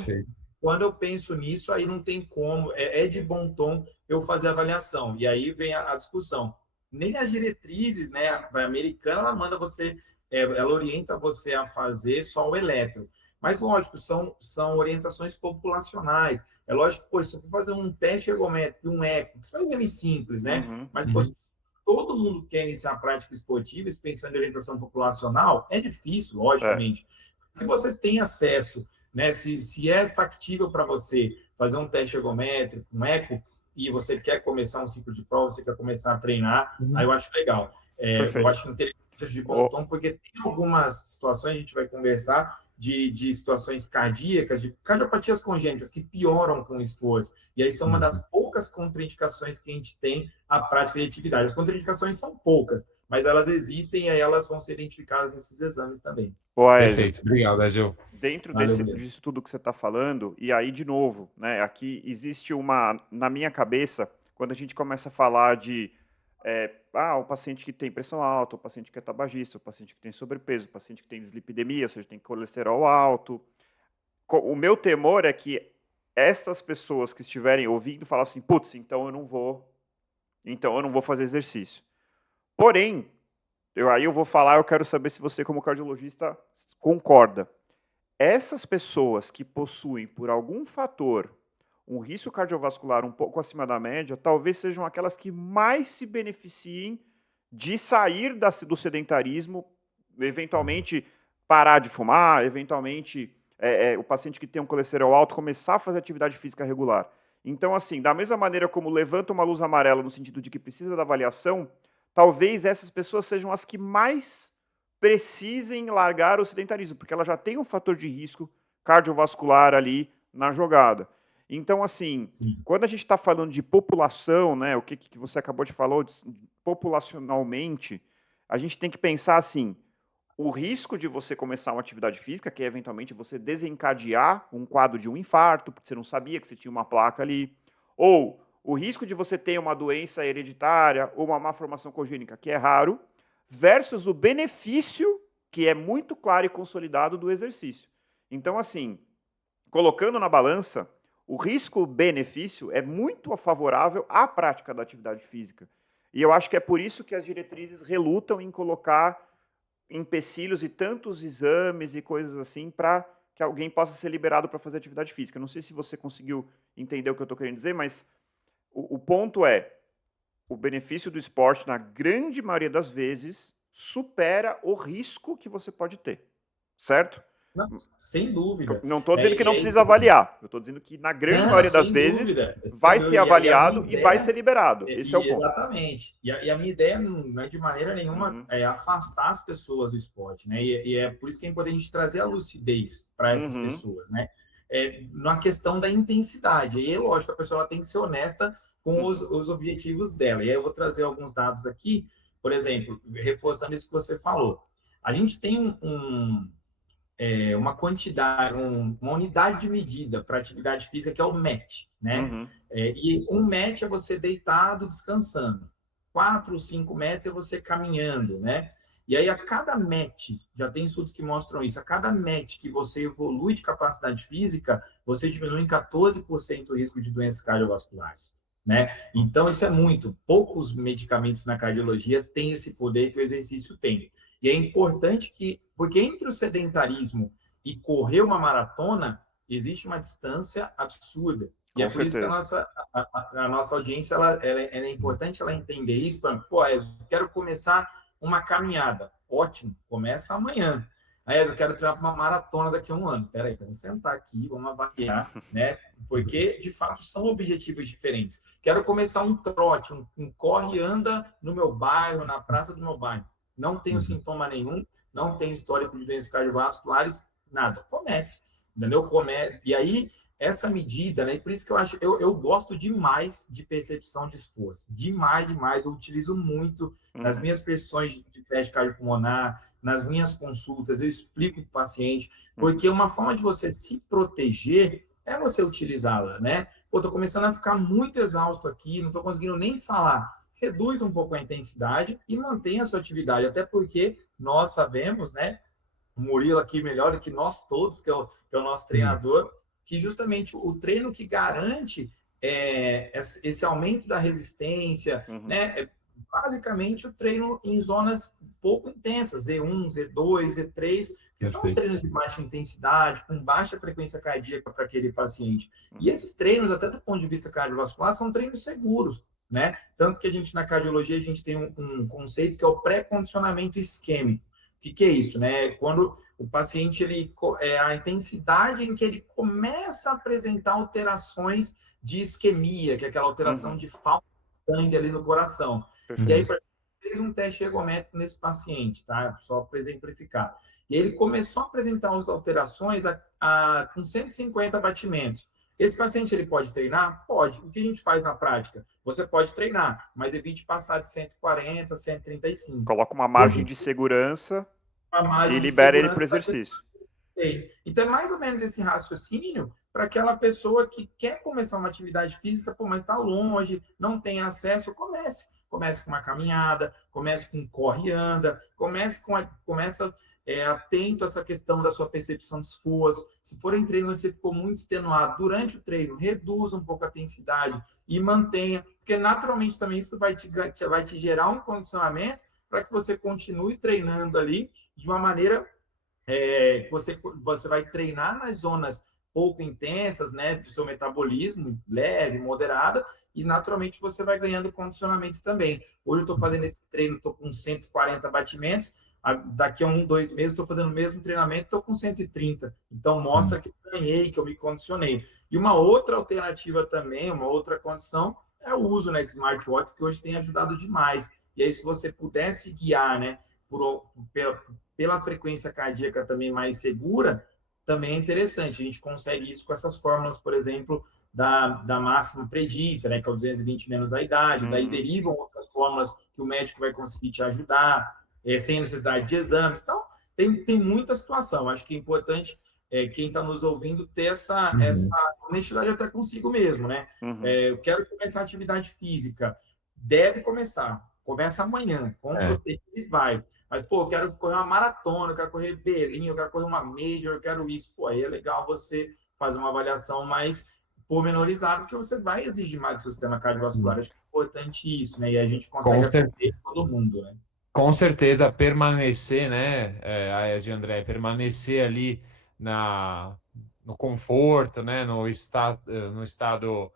quando eu penso nisso, aí não tem como, é de bom tom eu fazer a avaliação. E aí vem a discussão. Nem as diretrizes, né, a americana, ela manda você, ela orienta você a fazer só o eletro. Mas, lógico, são orientações populacionais. É lógico que, pô, se eu for fazer um teste ergométrico, um eco, que são exames simples, né? Mas, pô, todo mundo quer iniciar a prática esportiva, pensando em orientação populacional, é difícil, logicamente. Se você tem acesso, né, se é factível para você fazer um teste ergométrico, um eco, e você quer começar um ciclo de prova, você quer começar a treinar, aí eu acho legal. Eu acho interessante de bom tom, porque tem algumas situações, a gente vai conversar, de situações cardíacas, de cardiopatias congênitas, que pioram com o esforço. E aí são uma das poucas contraindicações que a gente tem à prática de atividade. As contraindicações são poucas, mas elas existem e aí elas vão ser identificadas nesses exames também. Perfeito. Obrigado, Ezio. Dentro disso tudo que você está falando, e aí, de novo, né, aqui existe na minha cabeça, quando a gente começa a falar de o paciente que tem pressão alta, o paciente que é tabagista, o paciente que tem sobrepeso, o paciente que tem dislipidemia, ou seja, tem colesterol alto. O meu temor é que estas pessoas que estiverem ouvindo falam assim, putz, então eu não vou fazer exercício. Porém, aí eu vou falar, eu quero saber se você, como cardiologista, concorda. Essas pessoas que possuem, por algum fator, um risco cardiovascular um pouco acima da média, talvez sejam aquelas que mais se beneficiem de sair do sedentarismo, eventualmente parar de fumar, eventualmente o paciente que tem um colesterol alto começar a fazer atividade física regular. Então, assim, da mesma maneira como levanta uma luz amarela no sentido de que precisa da avaliação, talvez essas pessoas sejam as que mais precisem largar o sedentarismo, porque ela já tem um fator de risco cardiovascular ali na jogada. Então, assim, quando a gente está falando de população, né, o que você acabou de falar, populacionalmente, a gente tem que pensar assim, o risco de você começar uma atividade física, que é eventualmente você desencadear um quadro de um infarto, porque você não sabia que você tinha uma placa ali, ou o risco de você ter uma doença hereditária ou uma malformação congênita, que é raro, versus o benefício, que é muito claro e consolidado, do exercício. Então, assim, colocando na balança, o risco-benefício é muito favorável à prática da atividade física. E eu acho que é por isso que as diretrizes relutam em colocar empecilhos e tantos exames e coisas assim para que alguém possa ser liberado para fazer atividade física. Não sei se você conseguiu entender o que eu estou querendo dizer, mas o ponto é, o benefício do esporte, na grande maioria das vezes, supera o risco que você pode ter, certo? Não, sem dúvida. Não estou dizendo que não precisa avaliar. Eu estou dizendo que, na grande maioria das vezes, vai ser avaliado e vai ser liberado. Esse é o ponto. Exatamente. E a minha ideia não é, de maneira nenhuma, afastar as pessoas do esporte, né? E é por isso que é importante a gente trazer a lucidez para essas pessoas, né? Na questão da intensidade. E é lógico, a pessoa ela tem que ser honesta com os objetivos dela. E aí eu vou trazer alguns dados aqui, por exemplo, reforçando isso que você falou. A gente tem uma quantidade, uma unidade de medida para atividade física, que é o MET, né? E um MET é você deitado, descansando. 4 ou 5 METs é você caminhando, né? E aí, a cada MET, já tem estudos que mostram isso, a cada MET que você evolui de capacidade física, você diminui em 14% o risco de doenças cardiovasculares, né? Então, isso é muito. Poucos medicamentos na cardiologia têm esse poder que o exercício tem. E é importante porque entre o sedentarismo e correr uma maratona, existe uma distância absurda. E é Com por isso que certeza. a nossa audiência ela é importante ela entender isso. Pô, eu quero começar uma caminhada. Ótimo, começa amanhã. Aí eu quero treinar para uma maratona daqui a um ano. Peraí, então vamos sentar aqui, vamos avaliar, né? Porque, de fato, são objetivos diferentes. Quero começar um trote, um corre e anda no meu bairro, na praça do meu bairro. Não tenho sintoma nenhum, não tenho histórico de doenças cardiovasculares, nada. Comece, entendeu? E aí, essa medida, né? E por isso que eu gosto demais de percepção de esforço. Demais, demais. Eu utilizo muito nas minhas prescrições de teste cardiopulmonar, nas minhas consultas, eu explico para o paciente, porque uma forma de você se proteger é você utilizá-la, né? Pô, tô começando a ficar muito exausto aqui, não estou conseguindo nem falar. Reduz um pouco a intensidade e mantenha a sua atividade, até porque nós sabemos, né? O Murilo aqui melhor do que nós todos, que é o nosso treinador, que justamente o treino que garante esse aumento da resistência, né? É basicamente o treino em zonas pouco intensas, Z1, Z2, Z3, que são os treinos de baixa intensidade, com baixa frequência cardíaca para aquele paciente. E esses treinos, até do ponto de vista cardiovascular, são treinos seguros, né? Tanto que a gente, na cardiologia, a gente tem um conceito que é o pré-condicionamento isquêmico. O que é isso, né? Quando o paciente, a intensidade em que ele começa a apresentar alterações de isquemia, que é aquela alteração de falta de sangue ali no coração. Perfeito. E aí, fez um teste ergométrico nesse paciente, tá? Só para exemplificar. E ele começou a apresentar as alterações com 150 batimentos. Esse paciente, ele pode treinar? Pode. O que a gente faz na prática? Você pode treinar, mas evite passar de 140, 135. Coloca uma margem de segurança e libera ele para o exercício. Então, é mais ou menos esse raciocínio para aquela pessoa que quer começar uma atividade física, pô, mas está longe, não tem acesso, comece. Comece com uma caminhada, comece com um corre e anda, começa atento a essa questão da sua percepção de esforço. Se forem treinos onde você ficou muito extenuado durante o treino, reduza um pouco a intensidade e mantenha, porque naturalmente também isso vai te gerar um condicionamento para que você continue treinando ali de uma maneira você vai treinar nas zonas pouco intensas, né, do seu metabolismo, leve, moderada, e naturalmente você vai ganhando condicionamento também. Hoje eu estou fazendo esse treino, estou com 140 batimentos, daqui a 2 meses estou fazendo o mesmo treinamento, estou com 130. Então mostra que eu ganhei, que eu me condicionei. E uma outra alternativa também, uma outra condição, é o uso, né, de smartwatches, que hoje tem ajudado demais. E aí, se você pudesse guiar, né, pela frequência cardíaca também mais segura, também é interessante. A gente consegue isso com essas fórmulas, por exemplo, da máxima predita, né, que é o 220 menos a idade. Daí derivam outras fórmulas que o médico vai conseguir te ajudar, sem necessidade de exames. Então, tem muita situação. Acho que é importante quem está nos ouvindo ter essa honestidade até consigo mesmo, né? Eu quero começar a atividade física. Deve começar. Começa amanhã. Compra o tênis e vai. Mas, pô, eu quero correr uma maratona, eu quero correr Berlim, eu quero correr uma Major, eu quero isso. Pô, aí é legal você fazer uma avaliação mais pormenorizada, porque você vai exigir mais do seu sistema cardiovascular. Acho que é importante isso, né? E a gente consegue atender todo mundo, né? Com certeza, permanecer, né, Aécio e André, permanecer ali no conforto, né, no estado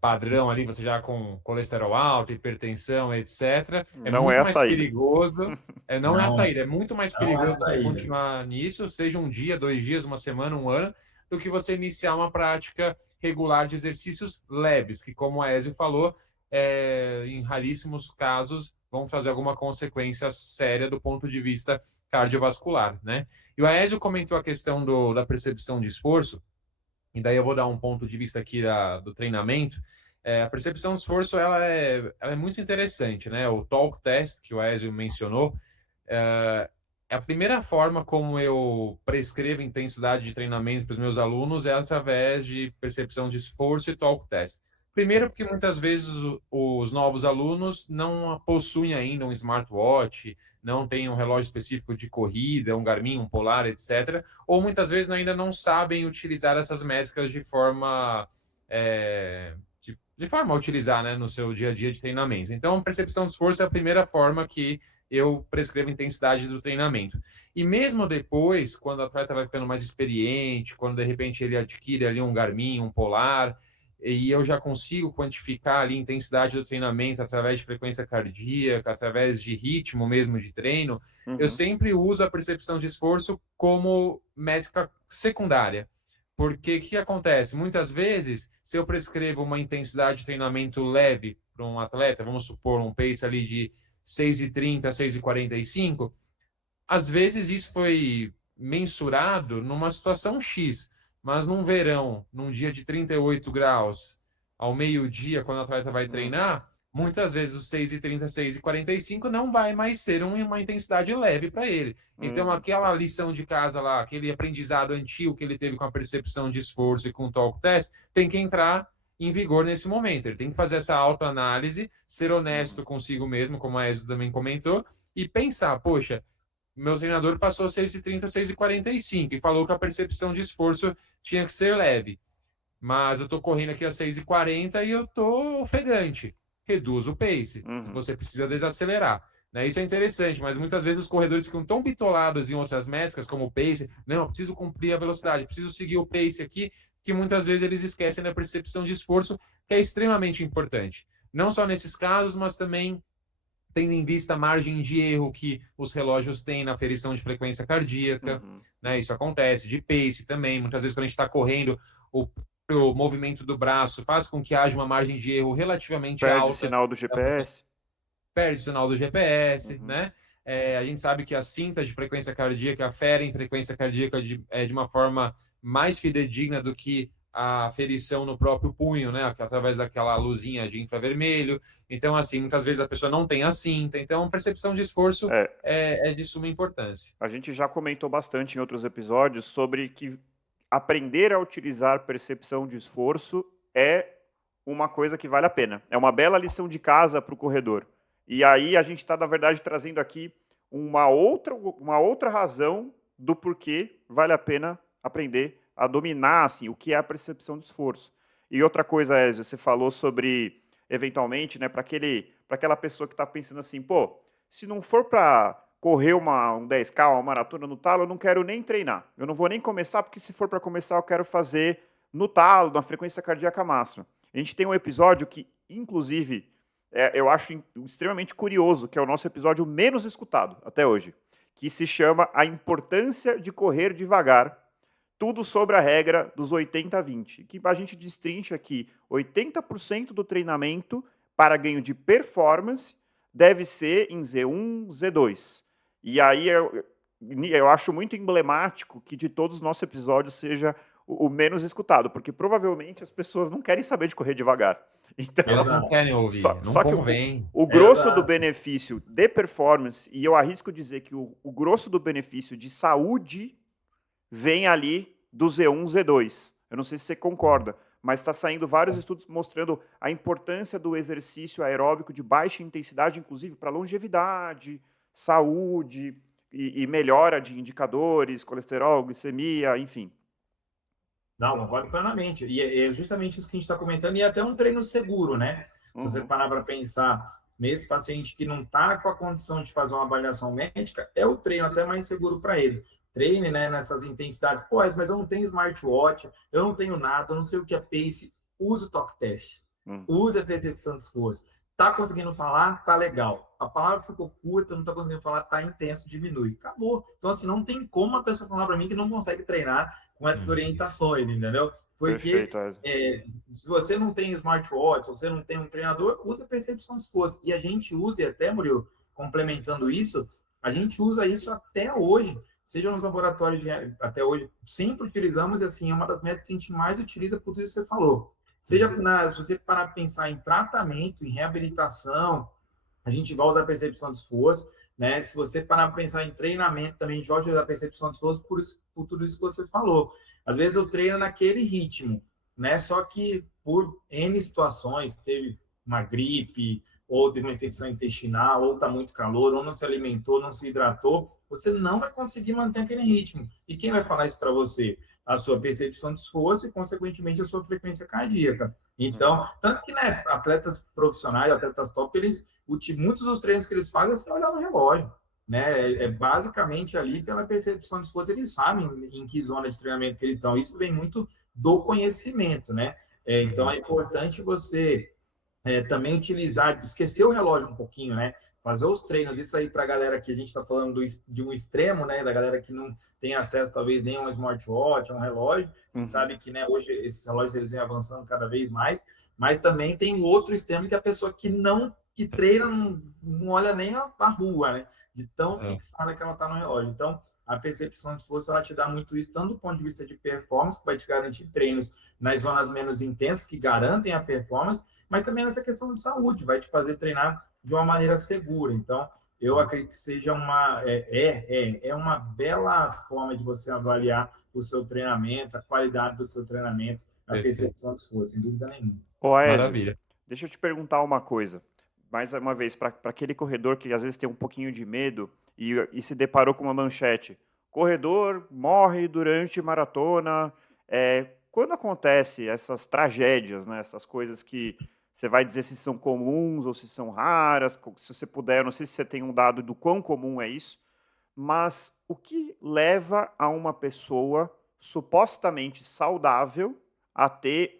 padrão ali, você já com colesterol alto, hipertensão, etc. É Não muito é a mais saída. perigoso. Não é a saída. É muito mais perigoso você saída. continuar nisso, seja um dia, 2 dias, uma semana, um ano, do que você iniciar uma prática regular de exercícios leves, que, como a Aécio falou, em raríssimos casos vão trazer alguma consequência séria do ponto de vista cardiovascular, né? E o Aécio comentou a questão da percepção de esforço, e daí eu vou dar um ponto de vista aqui do treinamento. A percepção de esforço ela é muito interessante, né? O talk test que o Aécio mencionou é a primeira forma como eu prescrevo intensidade de treinamento para os meus alunos é através de percepção de esforço e talk test. Primeiro, porque muitas vezes os novos alunos não possuem ainda um smartwatch, não tem um relógio específico de corrida, um Garmin, um Polar, etc. Ou muitas vezes ainda não sabem utilizar essas métricas de forma a utilizar, né, no seu dia a dia de treinamento. Então, percepção de esforço é a primeira forma que eu prescrevo intensidade do treinamento. E mesmo depois, quando o atleta vai ficando mais experiente, quando de repente ele adquire ali um Garmin, um Polar, e eu já consigo quantificar ali a intensidade do treinamento através de frequência cardíaca, através de ritmo mesmo de treino, eu sempre uso a percepção de esforço como métrica secundária. Porque o que acontece? Muitas vezes, se eu prescrevo uma intensidade de treinamento leve para um atleta, vamos supor um pace ali de 6,30 a 6,45, às vezes isso foi mensurado numa situação X, mas num verão, num dia de 38 graus, ao meio-dia, quando o atleta vai treinar, muitas vezes os 6,30, 6,45 não vai mais ser uma intensidade leve para ele. Então, aquela lição de casa lá, aquele aprendizado antigo que ele teve com a percepção de esforço e com o talk test, tem que entrar em vigor nesse momento. Ele tem que fazer essa autoanálise, ser honesto consigo mesmo, como a Ezio também comentou, e pensar, poxa, meu treinador passou 6,30, 6,45 e falou que a percepção de esforço tinha que ser leve. Mas eu estou correndo aqui a 6,40 e eu estou ofegante. Reduz o pace, se você precisa desacelerar. Né? Isso é interessante, mas muitas vezes os corredores ficam tão bitolados em outras métricas, como o pace. Não, eu preciso cumprir a velocidade, preciso seguir o pace aqui, que muitas vezes eles esquecem da percepção de esforço, que é extremamente importante. Não só nesses casos, mas também tendo em vista a margem de erro que os relógios têm na aferição de frequência cardíaca, né? Isso acontece, de pace também. Muitas vezes, quando a gente está correndo, o movimento do braço faz com que haja uma margem de erro relativamente alta. Perde o sinal do GPS. Perde o sinal do GPS, né? A gente sabe que as cintas de frequência cardíaca aferem frequência cardíaca de uma forma mais fidedigna do que a aferição no próprio punho, né? Através daquela luzinha de infravermelho. Então, assim, muitas vezes a pessoa não tem a cinta. Então, percepção de esforço é de suma importância. A gente já comentou bastante em outros episódios sobre que aprender a utilizar percepção de esforço é uma coisa que vale a pena. É uma bela lição de casa para o corredor. E aí a gente está, na verdade, trazendo aqui uma outra razão do porquê vale a pena aprender a dominar assim, o que é a percepção de esforço. E outra coisa, Ezio, você falou sobre, eventualmente, né, para aquela pessoa que está pensando assim, pô, se não for para correr um 10K, uma maratona no talo, eu não quero nem treinar. Eu não vou nem começar, porque se for para começar, eu quero fazer no talo, na frequência cardíaca máxima. A gente tem um episódio que, inclusive, eu acho extremamente curioso, que é o nosso episódio menos escutado até hoje, que se chama A Importância de Correr Devagar, tudo sobre a regra dos 80-20, que a gente destrincha aqui 80% do treinamento para ganho de performance deve ser em Z1, Z2. E aí eu acho muito emblemático que de todos os nossos episódios seja o menos escutado, porque provavelmente as pessoas não querem saber de correr devagar. Então, elas não querem ouvir, só que o grosso do benefício de performance, e eu arrisco dizer que o grosso do benefício de saúde vem ali do Z1, Z2. Eu não sei se você concorda, mas está saindo vários estudos mostrando a importância do exercício aeróbico de baixa intensidade, inclusive para longevidade, saúde e melhora de indicadores, colesterol, glicemia, enfim. Não, concordo plenamente. E é justamente isso que a gente está comentando, e é até um treino seguro, né? Se você parar para pensar, mesmo paciente que não está com a condição de fazer uma avaliação médica, é o treino até mais seguro para ele. Treine, né, nessas intensidades. Pô, mas eu não tenho smartwatch, eu não tenho nada, eu não sei o que é pace. Use o talk test. Use a percepção de esforço. Tá conseguindo falar? Tá legal. A palavra ficou curta, não tá conseguindo falar, tá intenso, diminui. Acabou. Então, assim, não tem como a pessoa falar para mim que não consegue treinar com essas orientações, entendeu? Porque se você não tem smartwatch, se você não tem um treinador, usa a percepção de esforço. E a gente usa, e até, Murilo, complementando isso, a gente usa isso até hoje, seja nos laboratórios até hoje, sempre utilizamos, assim, é uma das métricas que a gente mais utiliza por tudo isso que você falou. Seja se você parar para pensar em tratamento, em reabilitação, a gente vai usar a percepção de esforço, né? Se você parar para pensar em treinamento, também a gente vai utilizar a percepção de esforço por tudo isso que você falou. Às vezes eu treino naquele ritmo, né? Só que por N situações, teve uma gripe, ou teve uma infecção intestinal, ou está muito calor, ou não se alimentou, não se hidratou, você não vai conseguir manter aquele ritmo. E quem vai falar isso para você? A sua percepção de esforço e, consequentemente, a sua frequência cardíaca. Então, tanto que, né, atletas profissionais, atletas top, muitos dos treinos que eles fazem é sem olhar no relógio, né? É basicamente ali pela percepção de esforço, eles sabem em que zona de treinamento que eles estão. Isso vem muito do conhecimento, né? Então, é importante você também utilizar, esquecer o relógio um pouquinho, né? Fazer os treinos, isso aí para a galera que a gente está falando de um extremo, né? Da galera que não tem acesso, talvez, nem a um smartwatch, a um relógio. A gente sabe que, né, hoje esses relógios eles vêm avançando cada vez mais, mas também tem o outro extremo que é a pessoa que treina, não olha nem a rua, né? De tão fixada que ela está no relógio. Então, a percepção de força, ela te dá muito isso, tanto do ponto de vista de performance, que vai te garantir treinos nas zonas menos intensas, que garantem a performance, mas também nessa questão de saúde, vai te fazer treinar de uma maneira segura. Então, eu acredito que seja uma bela forma de você avaliar o seu treinamento, a qualidade do seu treinamento, a percepção de esforço, sem dúvida nenhuma. Ô, Aézio, Maravilha. deixa eu te perguntar uma coisa. Mais uma vez, para aquele corredor que às vezes tem um pouquinho de medo e se deparou com uma manchete. Corredor morre durante maratona. Quando acontece essas tragédias, né, essas coisas que você vai dizer se são comuns ou se são raras, se você puder, eu não sei se você tem um dado do quão comum é isso, mas o que leva a uma pessoa supostamente saudável a ter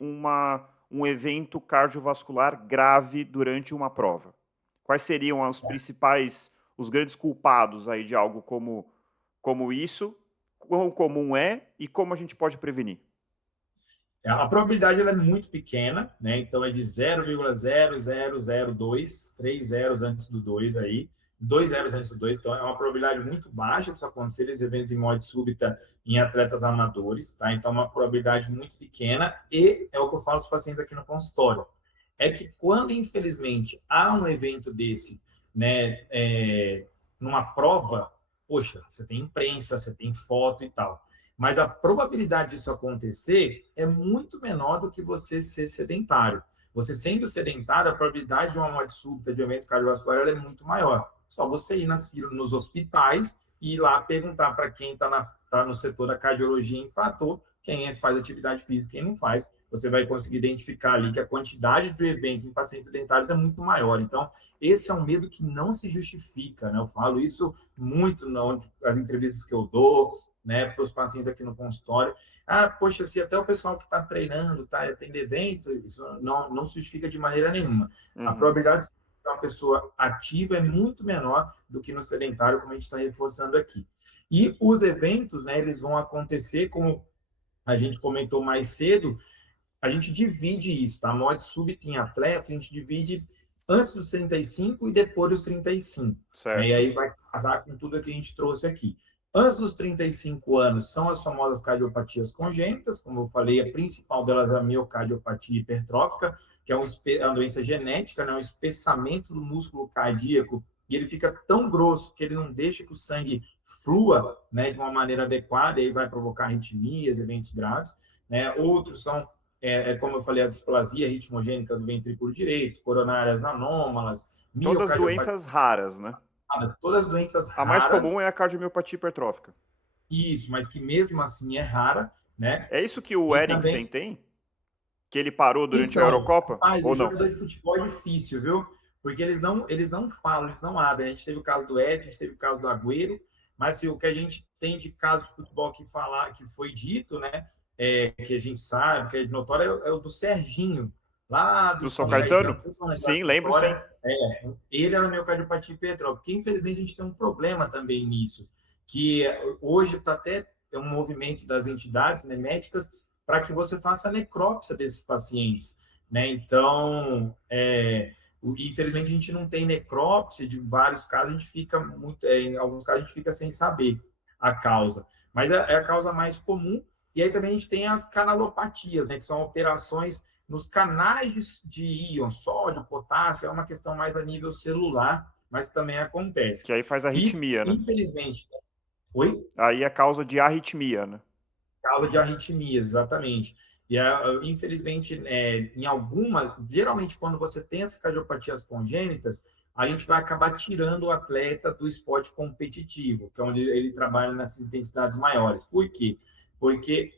um evento cardiovascular grave durante uma prova? Quais seriam os principais, os grandes culpados aí de algo como isso? Quão comum é e como a gente pode prevenir? A probabilidade ela é muito pequena, né? Então é de 0,0002, 3 zeros antes do 2 aí, 2 zeros antes do 2, então é uma probabilidade muito baixa de isso acontecer, esses eventos em morte súbita em atletas amadores, tá? Então é uma probabilidade muito pequena e é o que eu falo para os pacientes aqui no consultório. É que quando, infelizmente, há um evento desse, né, numa prova, poxa, você tem imprensa, você tem foto e tal. Mas a probabilidade disso acontecer é muito menor do que você ser sedentário. Você sendo sedentário, a probabilidade de uma morte súbita de evento cardiovascular é muito maior. Só você ir nos hospitais e ir lá perguntar para quem está no setor da cardiologia infartor, quem faz atividade física e quem não faz. Você vai conseguir identificar ali que a quantidade de evento em pacientes sedentários é muito maior. Então, esse é um medo que não se justifica, né? Eu falo isso muito nas entrevistas que eu dou, né, para os pacientes aqui no consultório. Poxa, se até o pessoal que está treinando, está tendo evento, isso não se justifica de maneira nenhuma. A probabilidade de uma pessoa ativa é muito menor do que no sedentário, como a gente está reforçando aqui. E os eventos, né, eles vão acontecer, como a gente comentou mais cedo, a gente divide isso, tá? A morte súbita em atletas, a gente divide antes dos 35 e depois dos 35. Né? E aí vai casar com tudo que a gente trouxe aqui. Antes dos 35 anos são as famosas cardiopatias congênitas, como eu falei, a principal delas é a miocardiopatia hipertrófica, que é uma doença genética, né? Um espessamento do músculo cardíaco, e ele fica tão grosso que ele não deixa que o sangue flua, né, de uma maneira adequada, e aí vai provocar arritmias, eventos graves. Né? Outros são, como eu falei, a displasia ritmogênica do ventrículo direito, coronárias anômalas, todas doenças raras, né? Todas as doenças raras. A mais comum é a cardiomiopatia hipertrófica. Isso, mas que mesmo assim é rara, né? É isso que o Eriksen tem? Que ele parou durante a Eurocopa? Rapaz, ou o não? jogador de futebol é difícil, viu? Porque eles não falam, eles não abrem. A gente teve o caso do Ed, a gente teve o caso do Agüero, mas assim, o que a gente tem de caso de futebol que foi dito, né? Que a gente sabe, que é notório, é o do Serginho, lá do São Caetano? Sim, lembro sim. Ele era miocardiopatia hipertrófica, porque infelizmente a gente tem um problema também nisso, que hoje está até um movimento das entidades, né, médicas para que você faça a necrópsia desses pacientes, né? Então, infelizmente a gente não tem necrópsia de vários casos, a gente fica em alguns casos a gente fica sem saber a causa, mas é a causa mais comum. E aí também a gente tem as canalopatias, né, que são alterações nos canais de íon, sódio, potássio, é uma questão mais a nível celular, mas também acontece. Que aí faz arritmia, né? Infelizmente. Oi? Aí é causa de arritmia, né? Causa de arritmias, exatamente. E, infelizmente, geralmente quando você tem essas cardiopatias congênitas, a gente vai acabar tirando o atleta do esporte competitivo, que é onde ele trabalha nessas intensidades maiores. Por quê? Porque,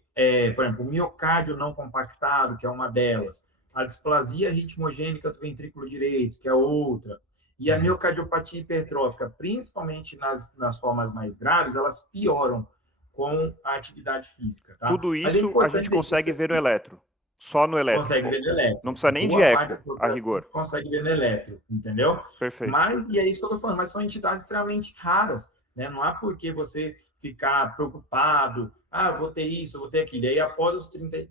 por exemplo, o miocárdio não compactado, que é uma delas, a displasia ritmogênica do ventrículo direito, que é outra, e a miocardiopatia hipertrófica, principalmente nas formas mais graves, elas pioram com a atividade física. Tá? Tudo isso a gente consegue ver no eletro. Só no consegue elétrico. ver no elétrico. Não precisa nem de Boa parte eco, da a população rigor. consegue ver no elétrico, entendeu? Perfeito. Mas, e é isso que eu estou falando, mas são entidades extremamente raras, né? Não há por que você ficar preocupado, vou ter isso, vou ter aquilo. E aí,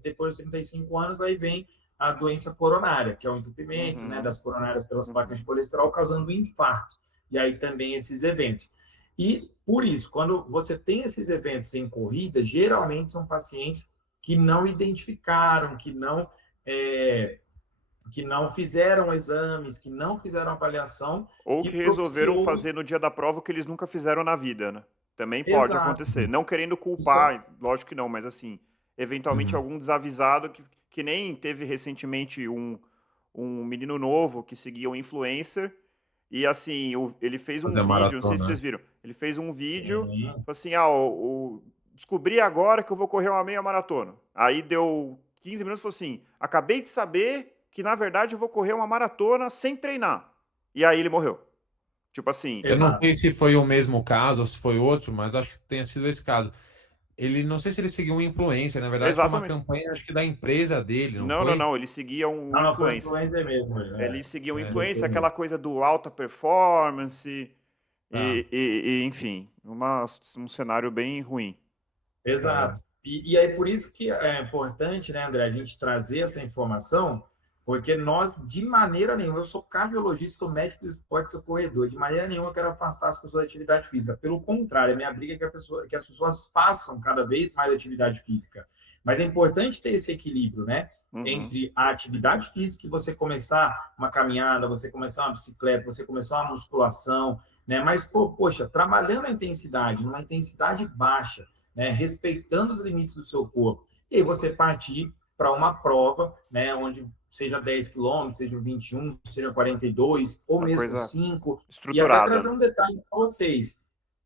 depois dos 35 anos, aí vem a doença coronária, que é o entupimento, né, das coronárias pelas placas de colesterol, causando um infarto. E aí também esses eventos. E, por isso, quando você tem esses eventos em corrida, geralmente são pacientes que não identificaram, que não fizeram exames, que não fizeram avaliação, Ou que que resolveram propiciou. fazer no dia da prova o que eles nunca fizeram na vida, né? Também pode Exato. acontecer. Não querendo Então, culpar, lógico que não, mas assim, eventualmente algum desavisado que nem teve recentemente um menino novo que seguia um influencer e assim, ele fez um Fazer a vídeo, não sei se maratona, vocês né? viram, ele fez um vídeo, sim, falou assim, descobri agora que eu vou correr uma meia maratona. Aí deu 15 minutos e falou assim, acabei de saber que na verdade eu vou correr uma maratona sem treinar. E aí ele morreu. Tipo assim, Eu não exato. sei se foi o mesmo caso ou se foi outro, mas acho que tenha sido esse caso. Ele, não sei se ele seguiu um influencer, na verdade foi uma exatamente. campanha, acho que da empresa dele, não Não, não, foi? não, ele seguia um Não, não foi influencer. influencer mesmo. Ele seguia um Ele influencer, fez aquela mesmo. coisa do alta performance, Tá. enfim, um cenário bem ruim. Exato. E aí, por isso que é importante, né, André, a gente trazer essa informação, porque nós, de maneira nenhuma, eu sou cardiologista, sou médico de esporte, sou corredor, de maneira nenhuma eu quero afastar as pessoas da atividade física. Pelo contrário, a minha briga é que as pessoas façam cada vez mais atividade física. Mas é importante ter esse equilíbrio, né? Uhum. Entre a atividade física e você começar uma caminhada, você começar uma bicicleta, você começar uma musculação, né? Mas, poxa, trabalhando a intensidade, numa intensidade baixa, né, respeitando os limites do seu corpo. E aí você partir para uma prova, né, onde seja 10 quilômetros, seja 21, seja 42, ou Uma mesmo coisa 5. E até estruturada, trazer né? um detalhe para vocês.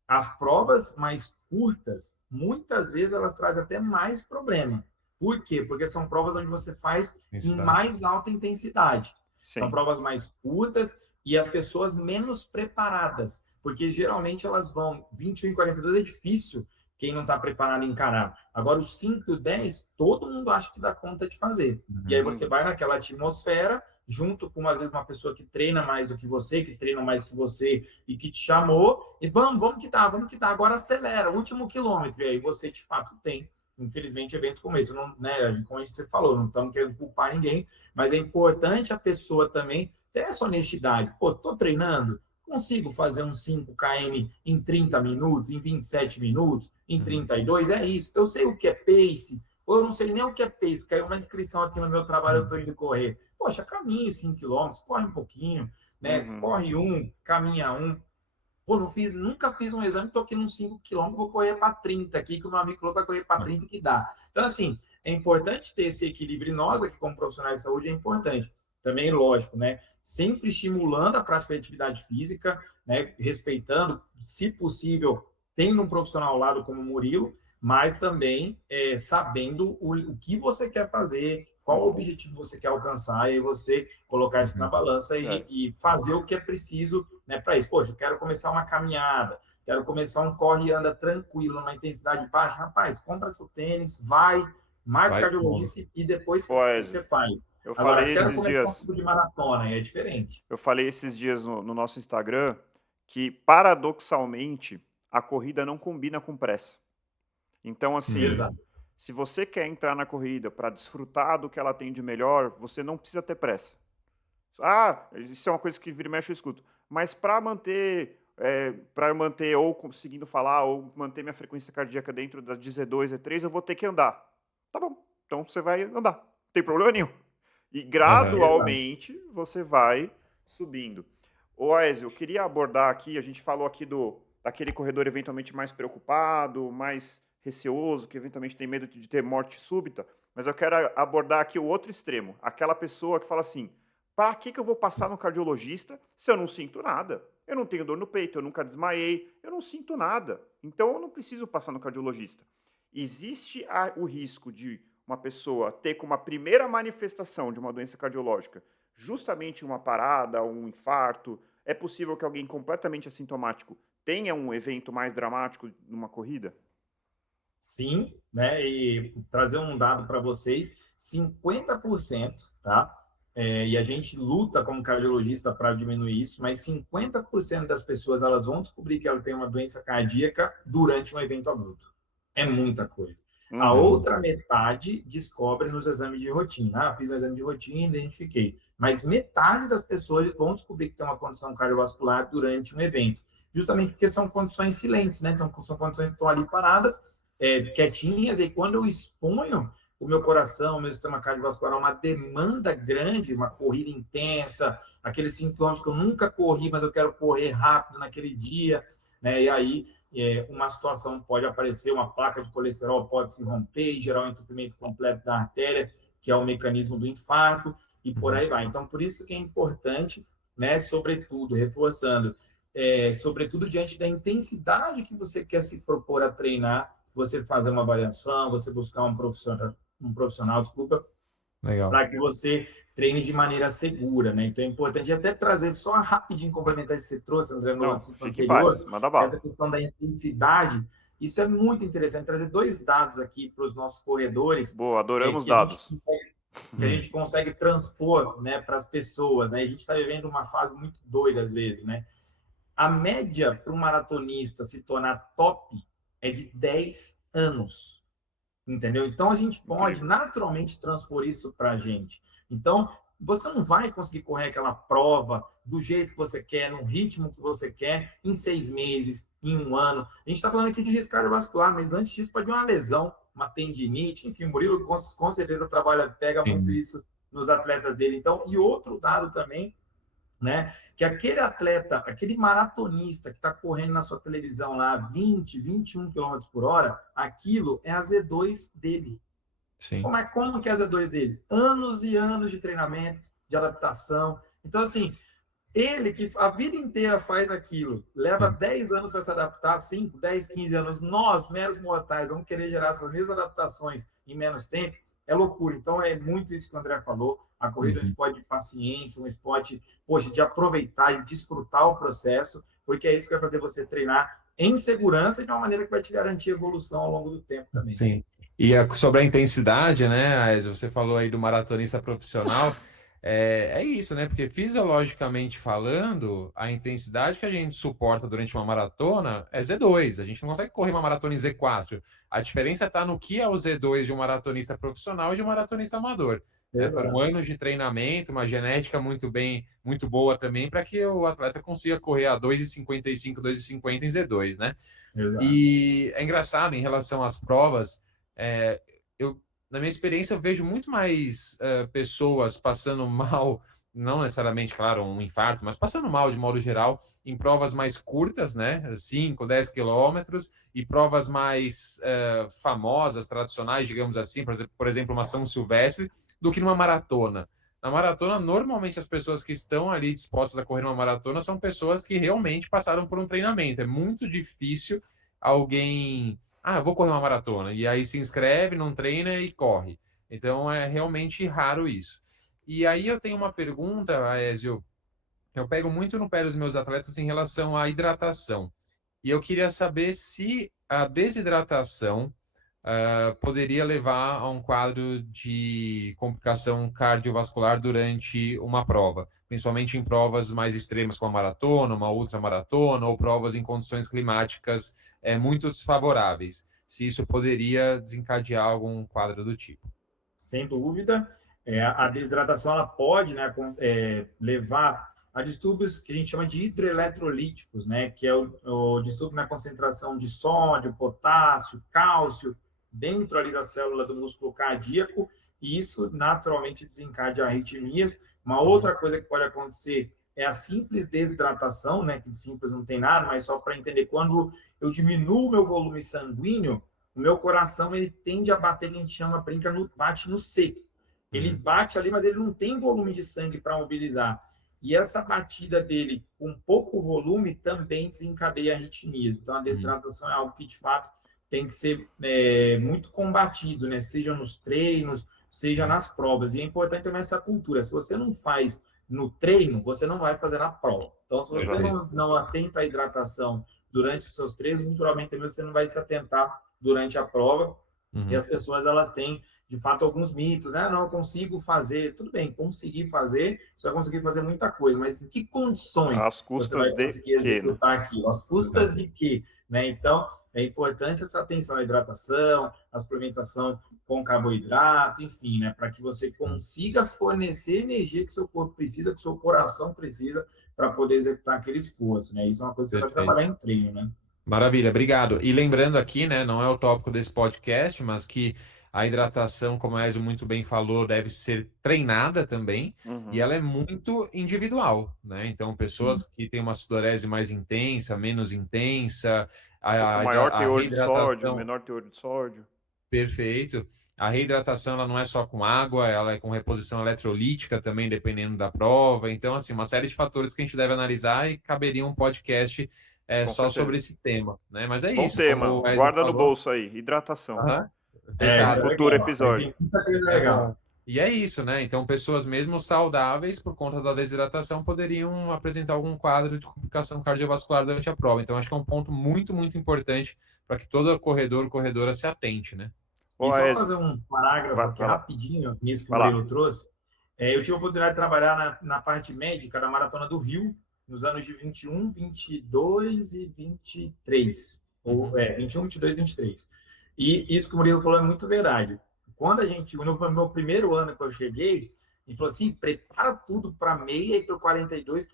As provas mais curtas, muitas vezes elas trazem até mais problema. Por quê? Porque são provas onde você faz em Intensidade. mais alta intensidade. São Sim. provas mais curtas e as pessoas menos preparadas. Porque geralmente elas vão 21 e 42 é difícil quem não está preparado encarar. Agora, os 5 e o 10, todo mundo acha que dá conta de fazer. E aí você vai naquela atmosfera, junto com, às vezes, uma pessoa que treina mais do que você, que treina mais do que você e que te chamou, e vamos que dá, agora acelera, último quilômetro. E aí você, de fato, tem, infelizmente, eventos como esse. Não, né, como você falou, não estamos querendo culpar ninguém, mas é importante a pessoa também ter essa honestidade. Pô, estou treinando, consigo fazer um 5 km em 30 minutos, em 27 minutos, em 32, é isso. Eu sei o que é pace, ou eu não sei nem o que é pace. Caiu uma inscrição aqui no meu trabalho, eu estou indo correr. Poxa, caminhe 5 quilômetros, corre um pouquinho, né? Uhum. Corre um, caminha um. Pô, nunca fiz um exame, estou aqui nos 5 quilômetros, vou correr para 30 aqui, que o meu amigo falou para correr para 30 que dá. Então, assim, é importante ter esse equilíbrio. E nós aqui, como profissionais de saúde, é importante. Também, lógico, né? Sempre estimulando a prática de atividade física, né? Respeitando, se possível, tendo um profissional ao lado como o Murilo, mas também sabendo o que você quer fazer, qual objetivo você quer alcançar, e você colocar isso na balança e fazer o que é preciso, né, para isso. Poxa, eu quero começar uma caminhada, quero começar um corre e anda tranquilo, numa intensidade baixa. Rapaz, compra seu tênis, vai, marca o Vai, cardiologista e depois Pois, você faz. eu Agora, falei quero esses começar um dias, tipo de maratona, é diferente. eu falei esses dias no nosso Instagram que, paradoxalmente, a corrida não combina com pressa. Então, assim, Exato. se você quer entrar na corrida para desfrutar do que ela tem de melhor, você não precisa ter pressa. Isso é uma coisa que vira e mexe eu escuto. Mas para manter ou conseguindo falar ou manter minha frequência cardíaca dentro das de Z2, Z3, eu vou ter que andar. Tá bom, então você vai andar. Não tem problema nenhum. E Exato. gradualmente você vai subindo. Ô Aézio, eu queria abordar aqui, a gente falou aqui daquele corredor eventualmente mais preocupado, mais receoso, que eventualmente tem medo de ter morte súbita, mas eu quero abordar aqui o outro extremo, aquela pessoa que fala assim, para que eu vou passar no cardiologista se eu não sinto nada? Eu não tenho dor no peito, eu nunca desmaiei, eu não sinto nada. Então eu não preciso passar no cardiologista. Existe o risco de uma pessoa ter como a primeira manifestação de uma doença cardiológica justamente uma parada, um infarto. É possível que alguém completamente assintomático tenha um evento mais dramático numa corrida? Sim, né? E trazer um dado para vocês, 50%, tá? E a gente luta como cardiologista para diminuir isso, mas 50% das pessoas elas vão descobrir que ela tem uma doença cardíaca durante um evento abrupto. É muita coisa. A outra metade descobre nos exames de rotina. Fiz um exame de rotina, identifiquei. Mas metade das pessoas vão descobrir que tem uma condição cardiovascular durante um evento. Justamente porque são condições silentes, né? Então, são condições que estão ali paradas, quietinhas, e quando eu exponho o meu coração, o meu sistema cardiovascular, uma demanda grande, uma corrida intensa, aqueles sintomas que eu nunca corri, mas eu quero correr rápido naquele dia, né? E aí uma situação pode aparecer, uma placa de colesterol pode se romper e gerar um entupimento completo da artéria, que é o mecanismo do infarto, e por aí vai. Então, por isso que é importante, né, sobretudo, reforçando, sobretudo diante da intensidade que você quer se propor a treinar, você fazer uma avaliação, você buscar um profissional, desculpa, para que você treine de maneira segura, né? Então é importante até trazer só rapidinho, complementar isso que você trouxe, André, no assunto fique em anterior, paz, manda bala. essa questão da intensidade. Isso é muito interessante, trazer 2 dados aqui para os nossos corredores. Boa, adoramos dados. Que a gente consegue transpor, né, para as pessoas, né? A gente está vivendo uma fase muito doida às vezes, né? A média para um maratonista se tornar top é de 10 anos. Entendeu? Então, a gente pode naturalmente transpor isso para a gente. Então, você não vai conseguir correr aquela prova do jeito que você quer, no ritmo que você quer, em 6 meses, em 1 ano. A gente está falando aqui de risco cardiovascular, mas antes disso pode vir uma lesão, uma tendinite, enfim, o Murilo com certeza pega muito isso nos atletas dele. Então, e outro dado também, né? Que aquele atleta, aquele maratonista que está correndo na sua televisão lá 20, 21 km por hora, aquilo é a Z2 dele. Sim. Mas como que é a Z2 dele? Anos e anos de treinamento, de adaptação. Então, assim, ele que a vida inteira faz aquilo, leva 10 anos para se adaptar, 5, 10, 15 anos. Nós, meros mortais, vamos querer gerar essas mesmas adaptações em menos tempo. É loucura. Então, é muito isso que o André falou. A corrida é um esporte de paciência, um esporte, poxa, de aproveitar e desfrutar o processo, porque é isso que vai fazer você treinar em segurança e de uma maneira que vai te garantir evolução ao longo do tempo também. Sim. E sobre a intensidade, né, Aézio, você falou aí do maratonista profissional, é isso, né? Porque fisiologicamente falando, a intensidade que a gente suporta durante uma maratona é Z2. A gente não consegue correr uma maratona em Z4. A diferença está no que é o Z2 de um maratonista profissional e de um maratonista amador. Foram anos de treinamento, uma genética muito boa também, para que o atleta consiga correr a 2,55, 2,50 em Z2, né? Exato. E é engraçado em relação às provas, na minha experiência, eu vejo muito mais pessoas passando mal, não necessariamente, claro, um infarto, mas passando mal de modo geral, em provas mais curtas, né? 5, 10 quilômetros, e provas mais famosas, tradicionais, digamos assim, por exemplo, uma São Silvestre, do que numa maratona. Na maratona, normalmente as pessoas que estão ali dispostas a correr uma maratona são pessoas que realmente passaram por um treinamento. É muito difícil alguém vou correr uma maratona, e aí se inscreve, não treina e corre. Então é realmente raro isso. E aí eu tenho uma pergunta, Aézio, eu pego muito no pé dos meus atletas em relação à hidratação. E eu queria saber se a desidratação poderia levar a um quadro de complicação cardiovascular durante uma prova, principalmente em provas mais extremas como a maratona, uma ultramaratona ou provas em condições climáticas muito desfavoráveis. Se isso poderia desencadear algum quadro do tipo. Sem dúvida. A desidratação ela pode, né, levar a distúrbios que a gente chama de hidroeletrolíticos, né, que é o distúrbio na concentração de sódio, potássio, cálcio, dentro ali da célula do músculo cardíaco, e isso naturalmente desencadeia arritmias. Uma outra coisa que pode acontecer é a simples desidratação, né, que de simples não tem nada, mas só para entender, quando eu diminuo o meu volume sanguíneo, o meu coração ele tende a bater, que a gente chama, bate no C. Ele bate ali, mas ele não tem volume de sangue para mobilizar. E essa batida dele com pouco volume também desencadeia arritmias. Então, a desidratação é algo que, de fato, tem que ser muito combatido, né? Seja nos treinos, seja nas provas. E é importante também essa cultura. Se você não faz no treino, você não vai fazer na prova. Então, se você não atenta à hidratação durante os seus treinos, naturalmente também você não vai se atentar durante a prova. E as pessoas, elas têm, de fato, alguns mitos, né? Não, eu consigo fazer. Tudo bem, conseguir fazer, você vai conseguir fazer muita coisa, mas em que condições Às você custas vai de conseguir quê, né? executar aquilo? Às custas de quê? Né? Então, é importante essa atenção à hidratação, à suplementação com carboidrato, enfim, né? Para que você consiga fornecer energia que seu corpo precisa, que seu coração precisa, para poder executar aquele esforço, né? Isso é uma coisa que você vai Perfeito. trabalhar em treino, né? Maravilha, obrigado. E lembrando aqui, né, não é o tópico desse podcast, mas que a hidratação, como a Ezio muito bem falou, deve ser treinada também, e Uhum. ela é muito individual, né? Então, Sim. pessoas que têm uma sudorese mais intensa, menos intensa, Ou com a, maior a teor de sódio, reidratação, menor teor de sódio. perfeito. A reidratação ela não é só com água, ela é com reposição eletrolítica também, dependendo da prova. Então, assim, uma série de fatores que a gente deve analisar e caberia um podcast Com só sobre certeza. esse tema, né? Mas é Bom isso, tema. como o Ezio Guarda no falou. bolso aí. Hidratação. Aham, Isso Para é fechado. futuro legal. Isso aí episódio. tem muita coisa É legal. bom. E é isso, né? Então, pessoas mesmo saudáveis, por conta da desidratação, poderiam apresentar algum quadro de complicação cardiovascular durante a prova. Então, acho que é um ponto muito, muito importante para que todo corredor, corredora se atente, né? E Ô, só Aécio, fazer um parágrafo aqui vai lá. rapidinho, nisso que o Vai lá. Murilo trouxe. Eu tive a oportunidade de trabalhar na parte médica da Maratona do Rio, nos anos de 21, 22 e 23. Ou, 21, 22 e 23. E isso que o Murilo falou é muito verdade. Quando a gente, no meu primeiro ano que eu cheguei, ele falou assim: prepara tudo para meia e para 42,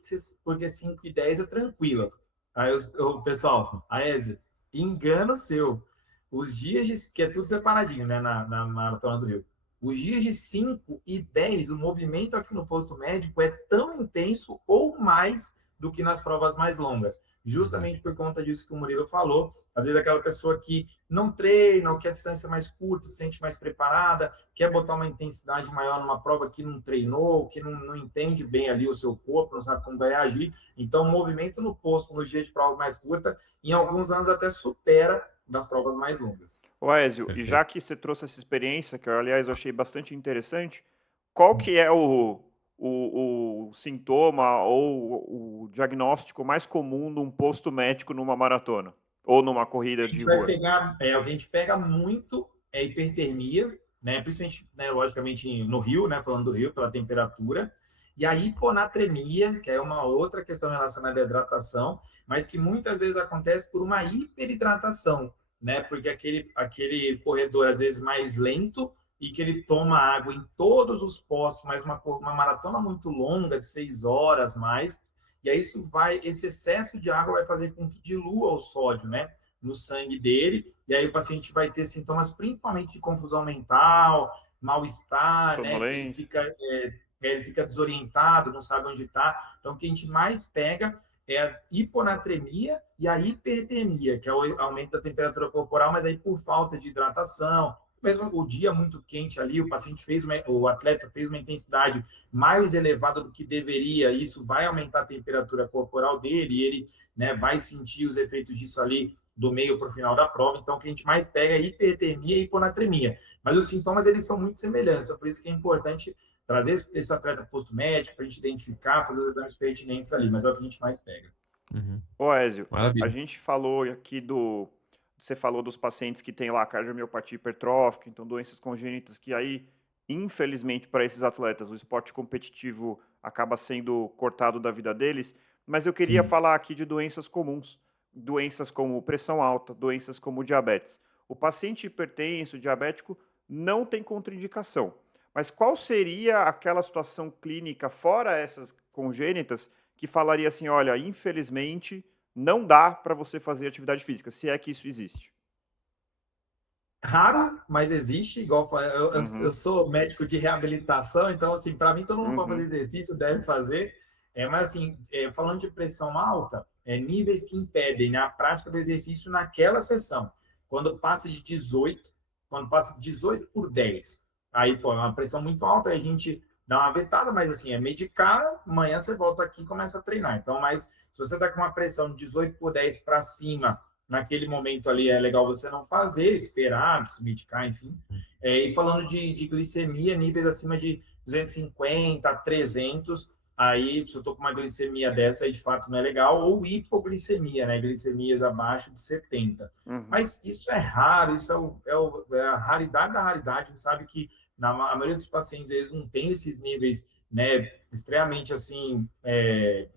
porque 5 e 10 é tranquilo. Aí, pessoal, a Eze, engano seu. Os dias de, que é tudo separadinho, né, na Maratona do Rio. Os dias de 5 e 10, o movimento aqui no posto médico é tão intenso ou mais do que nas provas mais longas. Justamente por conta disso que o Murilo falou. Às vezes aquela pessoa que não treina, ou quer distância mais curta, se sente mais preparada, quer botar uma intensidade maior numa prova que não treinou, que não entende bem ali o seu corpo, não sabe como vai agir. Então, o movimento no posto, nos dias de prova mais curta, em alguns anos até supera das provas mais longas. Ô, Aécio, e já Perfeito. que você trouxe essa experiência, que eu, aliás, eu achei bastante interessante, qual que é o sintoma ou o diagnóstico mais comum de um posto médico numa maratona? Ou numa corrida A de gente vai rua? pegar, o que a gente pega muito é hipertermia, né? Principalmente, né, logicamente, no Rio, né? Falando do Rio, pela temperatura. E a hiponatremia, que é uma outra questão relacionada à hidratação, mas que muitas vezes acontece por uma hiperidratação, né? Porque aquele corredor, às vezes, mais lento e que ele toma água em todos os postos, mas uma maratona muito longa, de 6 horas mais, e aí esse excesso de água vai fazer com que dilua o sódio, né, no sangue dele, e aí o paciente vai ter sintomas principalmente de confusão mental, mal-estar, né, Sonolência? ele fica desorientado, não sabe onde está. Então, o que a gente mais pega é a hiponatremia e a hipertermia, que é o aumento da temperatura corporal, mas aí por falta de hidratação, mesmo o dia muito quente ali, o atleta fez uma intensidade mais elevada do que deveria, isso vai aumentar a temperatura corporal dele, e ele, né, vai sentir os efeitos disso ali do meio para o final da prova. Então, o que a gente mais pega é hipertermia e hiponatremia. Mas os sintomas, eles são muito semelhantes, por isso que é importante trazer esse atleta posto médico para a gente identificar, fazer os exames pertinentes ali, mas é o que a gente mais pega. Ô, Aécio, a Maravilha. gente falou aqui Você falou dos pacientes que têm lá cardiomiopatia hipertrófica, então doenças congênitas, que aí, infelizmente, para esses atletas, o esporte competitivo acaba sendo cortado da vida deles. Mas eu queria Sim. falar aqui de doenças comuns, doenças como pressão alta, doenças como diabetes. O paciente hipertenso, diabético, não tem contraindicação. Mas qual seria aquela situação clínica, fora essas congênitas, que falaria assim, olha, infelizmente não dá para você fazer atividade física, se é que isso existe? Raro, mas existe, igual eu Uhum, sou médico de reabilitação, então, assim, para mim, todo mundo pode fazer uhum. exercício, deve fazer, mas, assim, falando de pressão alta, níveis que impedem, né, a prática do exercício naquela sessão, quando passa de 18, quando passa de 18 por 10, aí, pô, é uma pressão muito alta, aí a gente dá uma vetada, mas, assim, é medicar, amanhã você volta aqui e começa a treinar, então, mas se você está com uma pressão de 18 por 10 para cima, naquele momento ali é legal você não fazer, esperar, se medicar, enfim. E falando de glicemia, níveis acima de 250 a 300, aí se eu estou com uma glicemia dessa, aí de fato não é legal, ou hipoglicemia, né? Glicemias abaixo de 70. Mas isso é raro, isso é a raridade da raridade. A gente sabe que a maioria dos pacientes eles não tem esses níveis, né, extremamente assim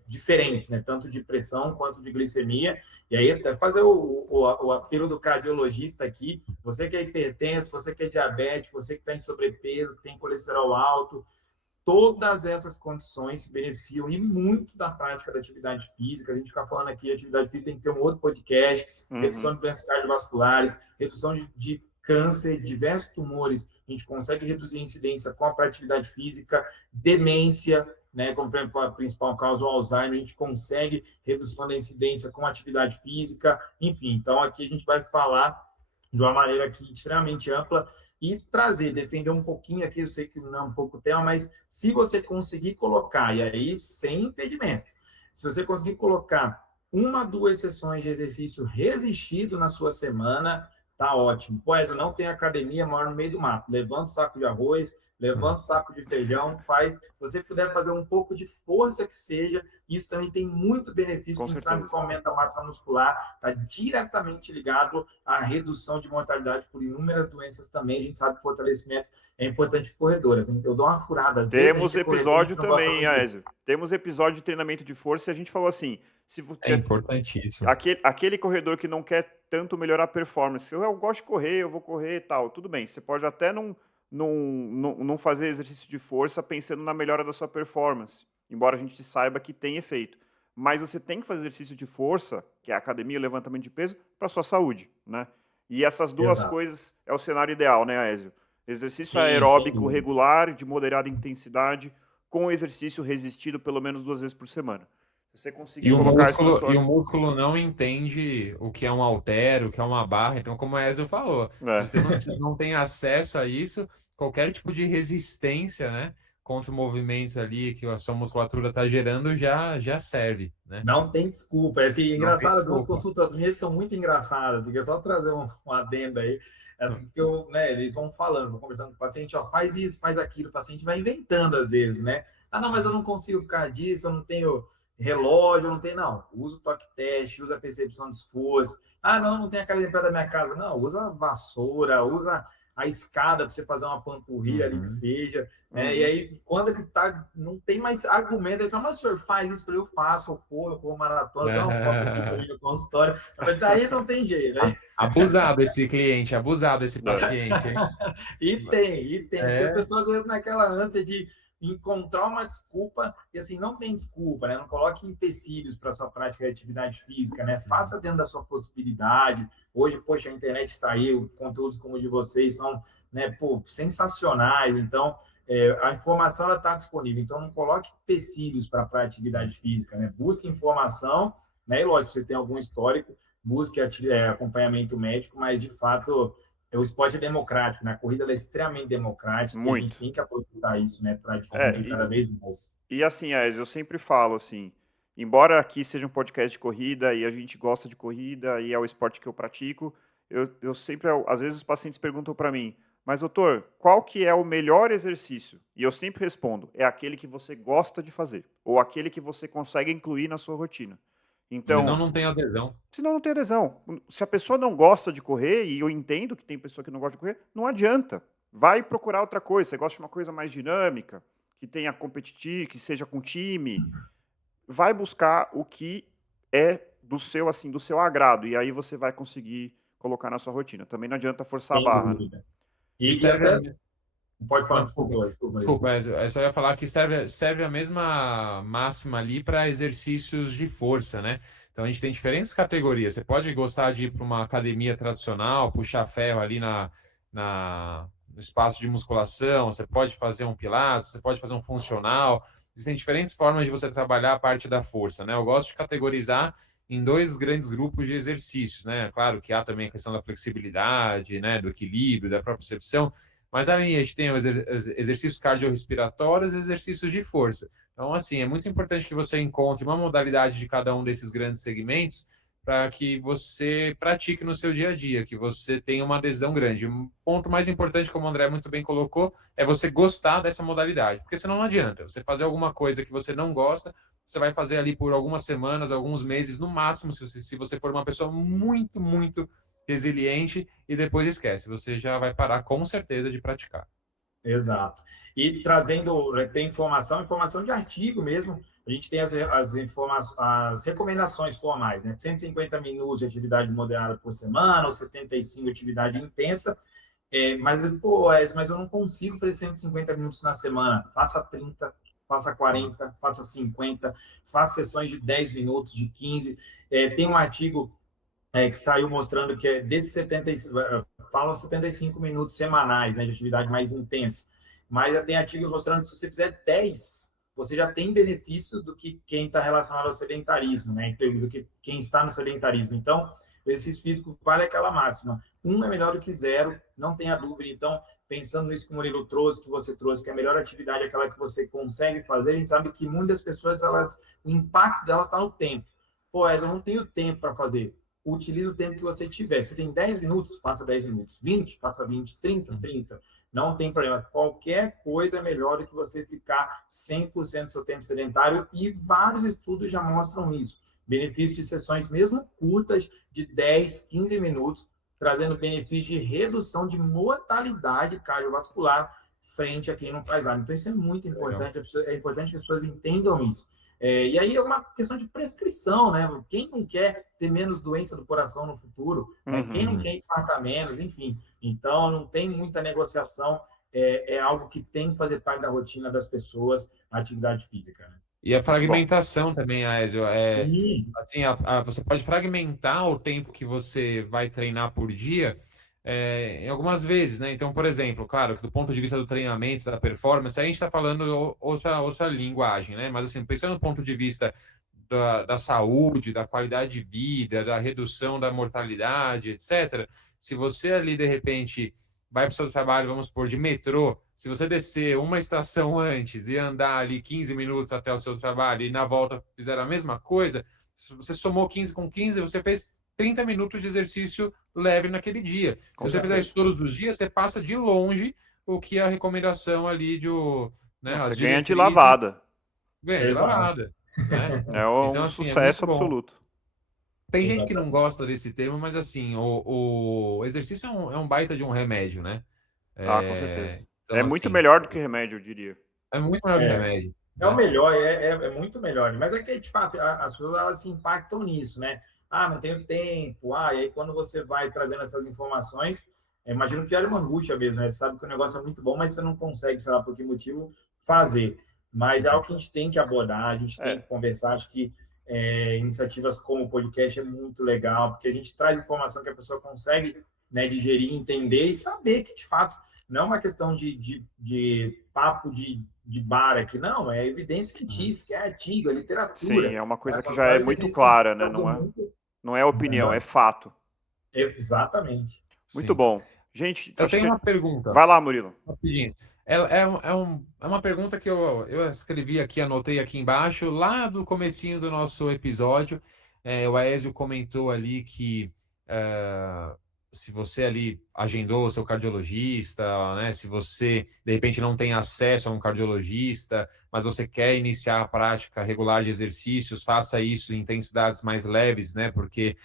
diferentes, né, tanto de pressão quanto de glicemia. E aí até fazer o apelo do cardiologista aqui, você que é hipertenso, você que é diabético, você que está em sobrepeso, que tem colesterol alto, todas essas condições se beneficiam e muito da prática da atividade física. A gente fica falando aqui, atividade física tem que ter um outro podcast, redução de doenças cardiovasculares, redução de câncer, diversos tumores, a gente consegue reduzir a incidência com a atividade física, demência, né, como a principal causa, o Alzheimer, a gente consegue redução da incidência com atividade física, enfim. Então, aqui a gente vai falar de uma maneira aqui extremamente ampla e trazer, defender um pouquinho aqui, eu sei que não é um pouco o tema, mas se você conseguir colocar, e aí sem impedimento, se você conseguir colocar 1, 2 sessões de exercício resistido na sua semana, tá ótimo. Pois eu não tenho academia, moro no meio do mato. Levanta o saco de arroz, levanta o saco de feijão, faz. Se você puder fazer um pouco de força que seja, isso também tem muito benefício. A gente sabe que aumenta a massa muscular, está diretamente ligado à redução de mortalidade por inúmeras doenças também. A gente sabe que fortalecimento é importante para corredoras. Eu dou uma furada às vezes. Temos episódio também, Aézio. Temos episódio de treinamento de força e a gente falou assim, é importantíssimo. Aquele corredor que não quer tanto melhorar a performance, eu gosto de correr, eu vou correr e tal, tudo bem, você pode até não fazer exercício de força pensando na melhora da sua performance, embora a gente saiba que tem efeito, mas você tem que fazer exercício de força, que é a academia, levantamento de peso, para sua saúde, né? E essas duas coisas é o cenário ideal, né, Aézio? Exercício aeróbico regular, de moderada intensidade, com exercício resistido pelo menos 2 vezes por semana. Você conseguir colocar isso na sua... E o músculo não entende o que é um halter, o que é uma barra. Então, como a Ezio falou, se você não tem acesso a isso, qualquer tipo de resistência, né, contra o movimento ali que a sua musculatura está gerando já serve, né? Não tem desculpa. É assim, engraçado, algumas consultas minhas são muito engraçadas, porque é só trazer um adendo aí. Assim, que eles vão falando, vão conversando com o paciente, ó, faz isso, faz aquilo, o paciente vai inventando às vezes, né? Ah, não, mas eu não consigo por causa disso, eu não tenho relógio, não tem, não. Usa o toque teste, usa a percepção de esforço. Ah, não tem academia perto da minha casa. Não, usa a vassoura, usa a escada para você fazer uma panturrilha ali que seja. Né? E aí, quando ele não tem mais argumento, ele fala, mas o senhor faz isso? Eu faço, eu corro maratona, dá uma foto aqui no consultório. Mas daí não tem jeito, né? Abusado esse cliente, abusado esse paciente. Hein? E tem. Porque as pessoas, às vezes, naquela ânsia de encontrar uma desculpa, e assim, não tem desculpa, né? Não coloque empecilhos para a sua prática de atividade física, né? Faça dentro da sua possibilidade. Hoje, poxa, a internet está aí, conteúdos como o de vocês são, né, sensacionais. Então, a informação está disponível. Então, não coloque empecilhos para a atividade física, né? Busque informação, né? E lógico, se você tem algum histórico, busque acompanhamento médico, mas, de fato, o esporte é democrático, né? A corrida é extremamente democrática. Muito. E a gente tem que aproveitar isso, né? Para difundir cada vez mais. E assim, eu sempre falo assim, embora aqui seja um podcast de corrida e a gente gosta de corrida e é o esporte que eu pratico, eu sempre, às vezes os pacientes perguntam para mim, mas doutor, qual que é o melhor exercício? E eu sempre respondo, é aquele que você gosta de fazer, ou aquele que você consegue incluir na sua rotina. Então, senão não tem adesão. Senão não tem adesão. Se a pessoa não gosta de correr, e eu entendo que tem pessoa que não gosta de correr, não adianta. Vai procurar outra coisa. Você gosta de uma coisa mais dinâmica, que tenha competitivo, que seja com time. Vai buscar o que é do seu agrado. E aí você vai conseguir colocar na sua rotina. Também não adianta forçar a barra. Né? E serve... Pode falar, desculpa. Eu só ia falar que serve a mesma máxima ali para exercícios de força, né? Então a gente tem diferentes categorias. Você pode gostar de ir para uma academia tradicional, puxar ferro ali no espaço de musculação, você pode fazer um pilates, você pode fazer um funcional. Existem diferentes formas de você trabalhar a parte da força, né? Eu gosto de categorizar em 2 grandes grupos de exercícios, né? Claro que há também a questão da flexibilidade, né? Do equilíbrio, da propriocepção. Mas ali a gente tem os exercícios cardiorrespiratórios e exercícios de força. Então, assim, é muito importante que você encontre uma modalidade de cada um desses grandes segmentos para que você pratique no seu dia a dia, que você tenha uma adesão grande. Um ponto mais importante, como o André muito bem colocou, é você gostar dessa modalidade, porque senão não adianta. Você fazer alguma coisa que você não gosta, você vai fazer ali por algumas semanas, alguns meses, no máximo, se você for uma pessoa muito, muito resiliente, e depois esquece, você já vai parar com certeza de praticar. Exato. E trazendo, tem informação de artigo mesmo. A gente tem as recomendações formais, né? 150 minutos de atividade moderada por semana, ou 75 de atividade intensa. Mas eu não consigo fazer 150 minutos na semana. Faça 30, faça 40, faça 50, faça sessões de 10 minutos, de 15. Tem um artigo que saiu mostrando que desses 75, falam 75 minutos semanais, né, de atividade mais intensa. Mas já tem artigos mostrando que se você fizer 10, você já tem benefícios do que quem está relacionado ao sedentarismo, né, do que quem está no sedentarismo. Então, o exercício físico vale aquela máxima. Um é melhor do que zero, não tenha dúvida. Então, pensando nisso que o Murilo trouxe, que você trouxe, que a melhor atividade é aquela que você consegue fazer, a gente sabe que muitas pessoas, o impacto delas está no tempo. Pô, eu não tenho tempo para fazer. Utilize o tempo que você tiver. Se tem 10 minutos, faça 10 minutos. 20, faça 20. 30, 30. Não tem problema. Qualquer coisa é melhor do que você ficar 100% do seu tempo sedentário, e vários estudos já mostram isso. Benefício de sessões mesmo curtas, de 10, 15 minutos, trazendo benefício de redução de mortalidade cardiovascular frente a quem não faz nada. Então, isso é muito importante. É importante que as pessoas entendam isso. E aí é uma questão de prescrição, né? Quem não quer ter menos doença do coração no futuro? Né? Quem não quer infartar menos? Enfim. Então, não tem muita negociação. É algo que tem que fazer parte da rotina das pessoas, a atividade física, né? E a fragmentação também, Aézio, Sim. assim, você pode fragmentar o tempo que você vai treinar por dia em algumas vezes, né? Então, por exemplo, claro que do ponto de vista do treinamento, da performance, a gente está falando outra linguagem, né? Mas, assim, pensando do ponto de vista da saúde, da qualidade de vida, da redução da mortalidade, etc., se você ali, de repente, vai para o seu trabalho, vamos supor, de metrô, se você descer uma estação antes e andar ali 15 minutos até o seu trabalho e na volta fizer a mesma coisa, se você somou 15 com 15, você fez 30 minutos de exercício leve naquele dia. Se você fizer isso todos os dias, você passa de longe o que a recomendação ali de... Né, você ganha de lavada. Ganha de lavada. Né? É um então, assim, sucesso absoluto. Tem gente que não gosta desse termo, mas assim, o exercício é um baita de um remédio, né? Com certeza. Então, é muito assim, melhor do que remédio, eu diria. É muito melhor que remédio. É o melhor, é muito melhor. Mas é que, de fato, as pessoas elas se impactam nisso, né? Não tenho tempo. E aí quando você vai trazendo essas informações, imagino que gera uma angústia mesmo, né? Você sabe que o negócio é muito bom, mas você não consegue, sei lá por que motivo, fazer. Mas é algo que a gente tem que abordar, a gente tem que conversar. Acho que iniciativas como o podcast é muito legal, porque a gente traz informação que a pessoa consegue, né, digerir, entender e saber que, de fato, não é uma questão de papo de bar aqui, não, é evidência científica, é artigo, é literatura. Sim, é uma coisa que já é muito clara, né? Não é opinião, é fato. Exatamente. Muito bom. Gente, eu tenho uma pergunta. Vai lá, Murilo. Rapidinho. É uma pergunta que eu escrevi aqui, anotei aqui embaixo, lá do comecinho do nosso episódio. O Aézio comentou ali que se você ali agendou o seu cardiologista, né, se você, de repente, não tem acesso a um cardiologista, mas você quer iniciar a prática regular de exercícios, faça isso em intensidades mais leves, né, porque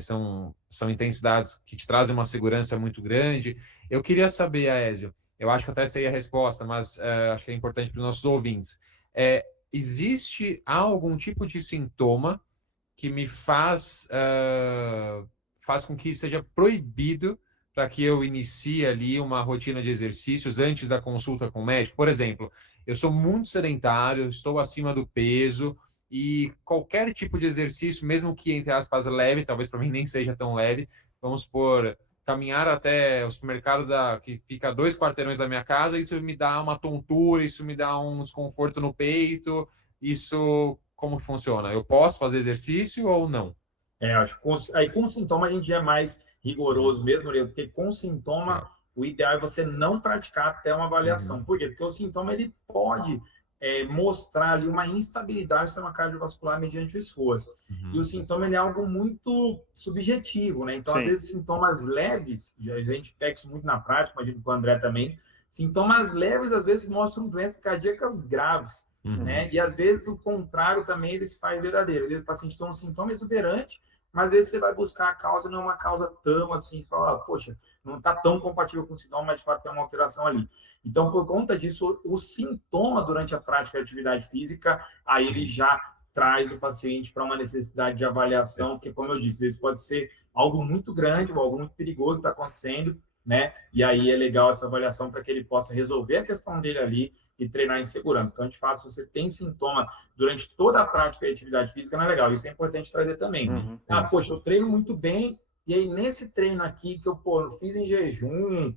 são intensidades que te trazem uma segurança muito grande. Eu queria saber, Aézio, eu acho que até sei a resposta, mas acho que é importante para os nossos ouvintes. Existe algum tipo de sintoma que me faz com que seja proibido para que eu inicie ali uma rotina de exercícios antes da consulta com o médico? Por exemplo, eu sou muito sedentário, estou acima do peso e qualquer tipo de exercício, mesmo que, entre aspas, leve, talvez para mim nem seja tão leve, vamos supor, caminhar até o supermercado que fica a 2 quarteirões da minha casa, isso me dá uma tontura, isso me dá um desconforto no peito, isso como funciona? Eu posso fazer exercício ou não? Acho que aí com sintoma a gente é mais rigoroso mesmo, porque com sintoma o ideal é você não praticar até uma avaliação. Por quê? Porque o sintoma ele pode mostrar ali uma instabilidade do sistema cardiovascular mediante o esforço. E o sintoma ele é algo muito subjetivo, né? Então, às Sim. vezes, sintomas leves, a gente pega isso muito na prática, imagino que o André também, sintomas leves, às vezes, mostram doenças cardíacas graves, né? E, às vezes, o contrário também eles faz verdadeiro. Às vezes, o paciente tem um sintoma exuberante, mas, às vezes, você vai buscar a causa, não é uma causa tão assim, você fala, poxa, não está tão compatível com o sintoma, mas, de fato, tem uma alteração ali. Então, por conta disso, o sintoma durante a prática de atividade física, aí ele já traz o paciente para uma necessidade de avaliação, porque, como eu disse, isso pode ser algo muito grande ou algo muito perigoso que está acontecendo, né? E aí é legal essa avaliação para que ele possa resolver a questão dele ali e treinar em segurança. Então, de fato, se você tem sintoma durante toda a prática de atividade física, não é legal. Isso é importante trazer também. Poxa, eu treino muito bem, e aí nesse treino aqui que eu fiz em jejum,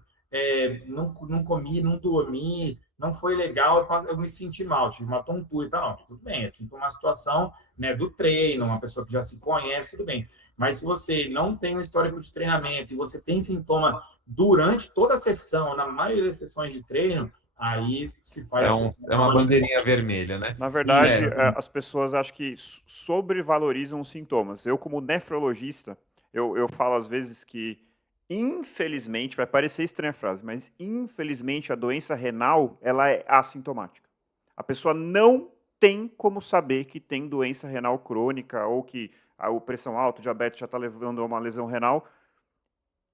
não comi, não dormi, não foi legal, eu me senti mal, tive uma tontura e tal. Não, tudo bem, aqui foi uma situação, né, do treino, uma pessoa que já se conhece, tudo bem. Mas se você não tem um histórico de treinamento e você tem sintoma durante toda a sessão, na maioria das sessões de treino, aí se faz... É uma bandeirinha vermelha, né? Na verdade, as pessoas acho que sobrevalorizam os sintomas. Eu, como nefrologista, eu falo às vezes que, infelizmente, vai parecer estranha a frase, mas infelizmente a doença renal, ela é assintomática. A pessoa não tem como saber que tem doença renal crônica ou que a pressão alta, o diabetes já está levando a uma lesão renal.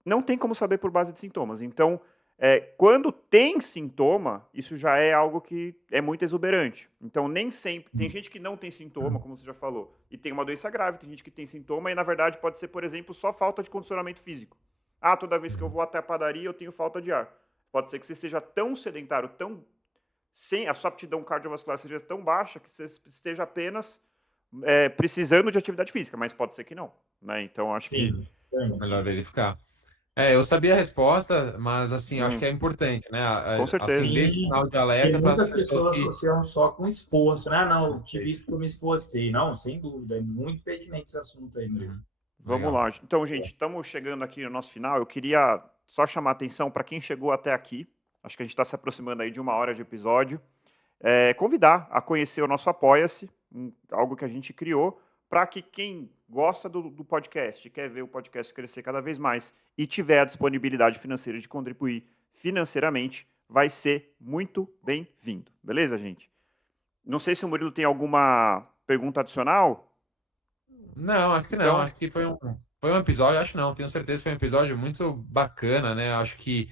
Não tem como saber por base de sintomas. Então, quando tem sintoma, isso já é algo que é muito exuberante. Então, nem sempre. Tem gente que não tem sintoma, como você já falou, e tem uma doença grave. Tem gente que tem sintoma e, na verdade, pode ser, por exemplo, só falta de condicionamento físico. Toda vez que eu vou até a padaria, eu tenho falta de ar. Pode ser que você seja tão sedentário, sem a sua aptidão cardiovascular seja tão baixa que você esteja apenas precisando de atividade física, mas pode ser que não, né? Então, acho que... Melhor verificar. Eu sabia a resposta, mas assim, acho que é importante, né? Com certeza. Acender sinal de alerta para muitas as pessoas que... associam só com esforço, né? Não, tive isso porque eu me esforcei. Não, sem dúvida, é muito pertinente esse assunto aí, Murilo. Vamos lá. Então, gente, estamos chegando aqui no nosso final. Eu queria só chamar a atenção para quem chegou até aqui. Acho que a gente está se aproximando aí de 1 hora de episódio. Convidar a conhecer o nosso Apoia-se, algo que a gente criou, para que quem gosta do podcast, quer ver o podcast crescer cada vez mais e tiver a disponibilidade financeira de contribuir financeiramente, vai ser muito bem-vindo. Beleza, gente? Não sei se o Murilo tem alguma pergunta adicional. Não, acho que não. Então... Acho que foi um episódio, acho não, tenho certeza que foi um episódio muito bacana, né? Acho que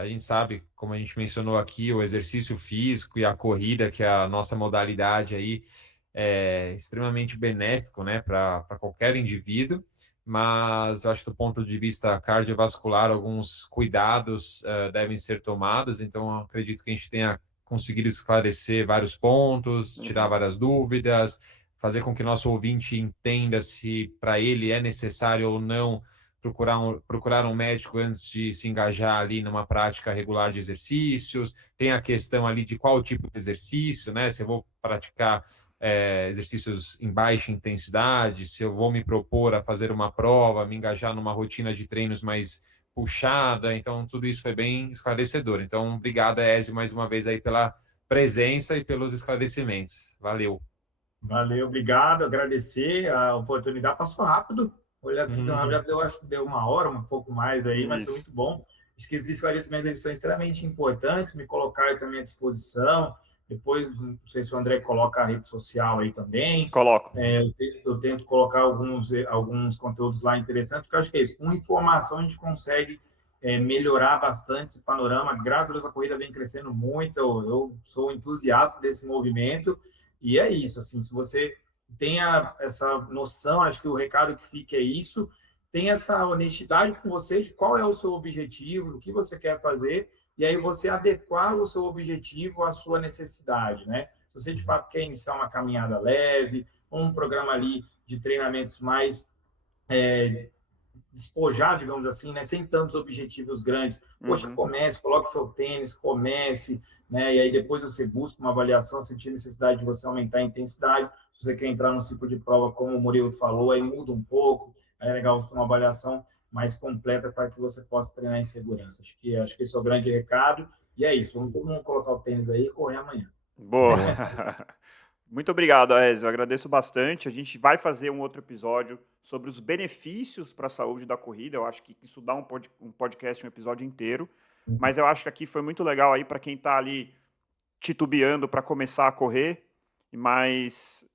a gente sabe, como a gente mencionou aqui, o exercício físico e a corrida, que é a nossa modalidade aí, é extremamente benéfico, né, para qualquer indivíduo, mas eu acho que do ponto de vista cardiovascular, alguns cuidados devem ser tomados, então eu acredito que a gente tenha conseguido esclarecer vários pontos, tirar várias dúvidas, fazer com que nosso ouvinte entenda se para ele é necessário ou não procurar um médico antes de se engajar ali numa prática regular de exercícios. Tem a questão ali de qual tipo de exercício, né? Se eu vou praticar exercícios em baixa intensidade, se eu vou me propor a fazer uma prova, me engajar numa rotina de treinos mais puxada. Então, tudo isso foi bem esclarecedor. Então, obrigado, Ezio, mais uma vez aí pela presença e pelos esclarecimentos. Valeu. Valeu, obrigado, agradecer a oportunidade. Passou rápido. Olha, já deu, acho que deu 1 hora, um pouco mais aí, mas foi muito bom. Acho que esses esclarecimentos eles são extremamente importantes, me colocaram também à disposição. Depois, não sei se o André coloca a rede social aí também. Coloco. Eu tento colocar alguns conteúdos lá interessantes, porque eu acho que é isso. Com informação, a gente consegue melhorar bastante esse panorama. Graças a Deus, a corrida vem crescendo muito. Eu sou entusiasta desse movimento. E é isso, assim, se você tenha essa noção, acho que o recado que fica é isso, tem essa honestidade com você de qual é o seu objetivo, o que você quer fazer, e aí você adequar o seu objetivo à sua necessidade, né? Se você, de fato, quer iniciar uma caminhada leve, ou um programa ali de treinamentos mais despojar, digamos assim, né? Sem tantos objetivos grandes. Poxa, comece, coloque seu tênis, comece, né? E aí depois você busca uma avaliação, sentir necessidade de você aumentar a intensidade. Se você quer entrar no ciclo de prova, como o Murilo falou, aí muda um pouco. Aí é legal você ter uma avaliação mais completa para que você possa treinar em segurança. Acho que esse é o grande recado. E é isso, vamos todo mundo colocar o tênis aí e correr amanhã. Boa. Boa. Muito obrigado, Aézio. Eu agradeço bastante. A gente vai fazer um outro episódio sobre os benefícios para a saúde da corrida. Eu acho que isso dá um podcast, um episódio inteiro. Mas eu acho que aqui foi muito legal aí para quem está ali titubeando para começar a correr. Mas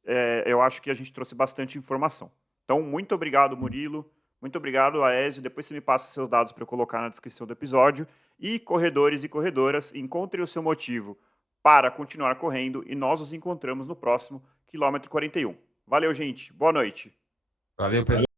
eu acho que a gente trouxe bastante informação. Então, muito obrigado, Murilo. Muito obrigado, Aézio. Depois você me passa seus dados para eu colocar na descrição do episódio. E corredores e corredoras, encontrem o seu motivo para continuar correndo e nós nos encontramos no próximo quilômetro 41. Valeu, gente. Boa noite. Valeu, pessoal.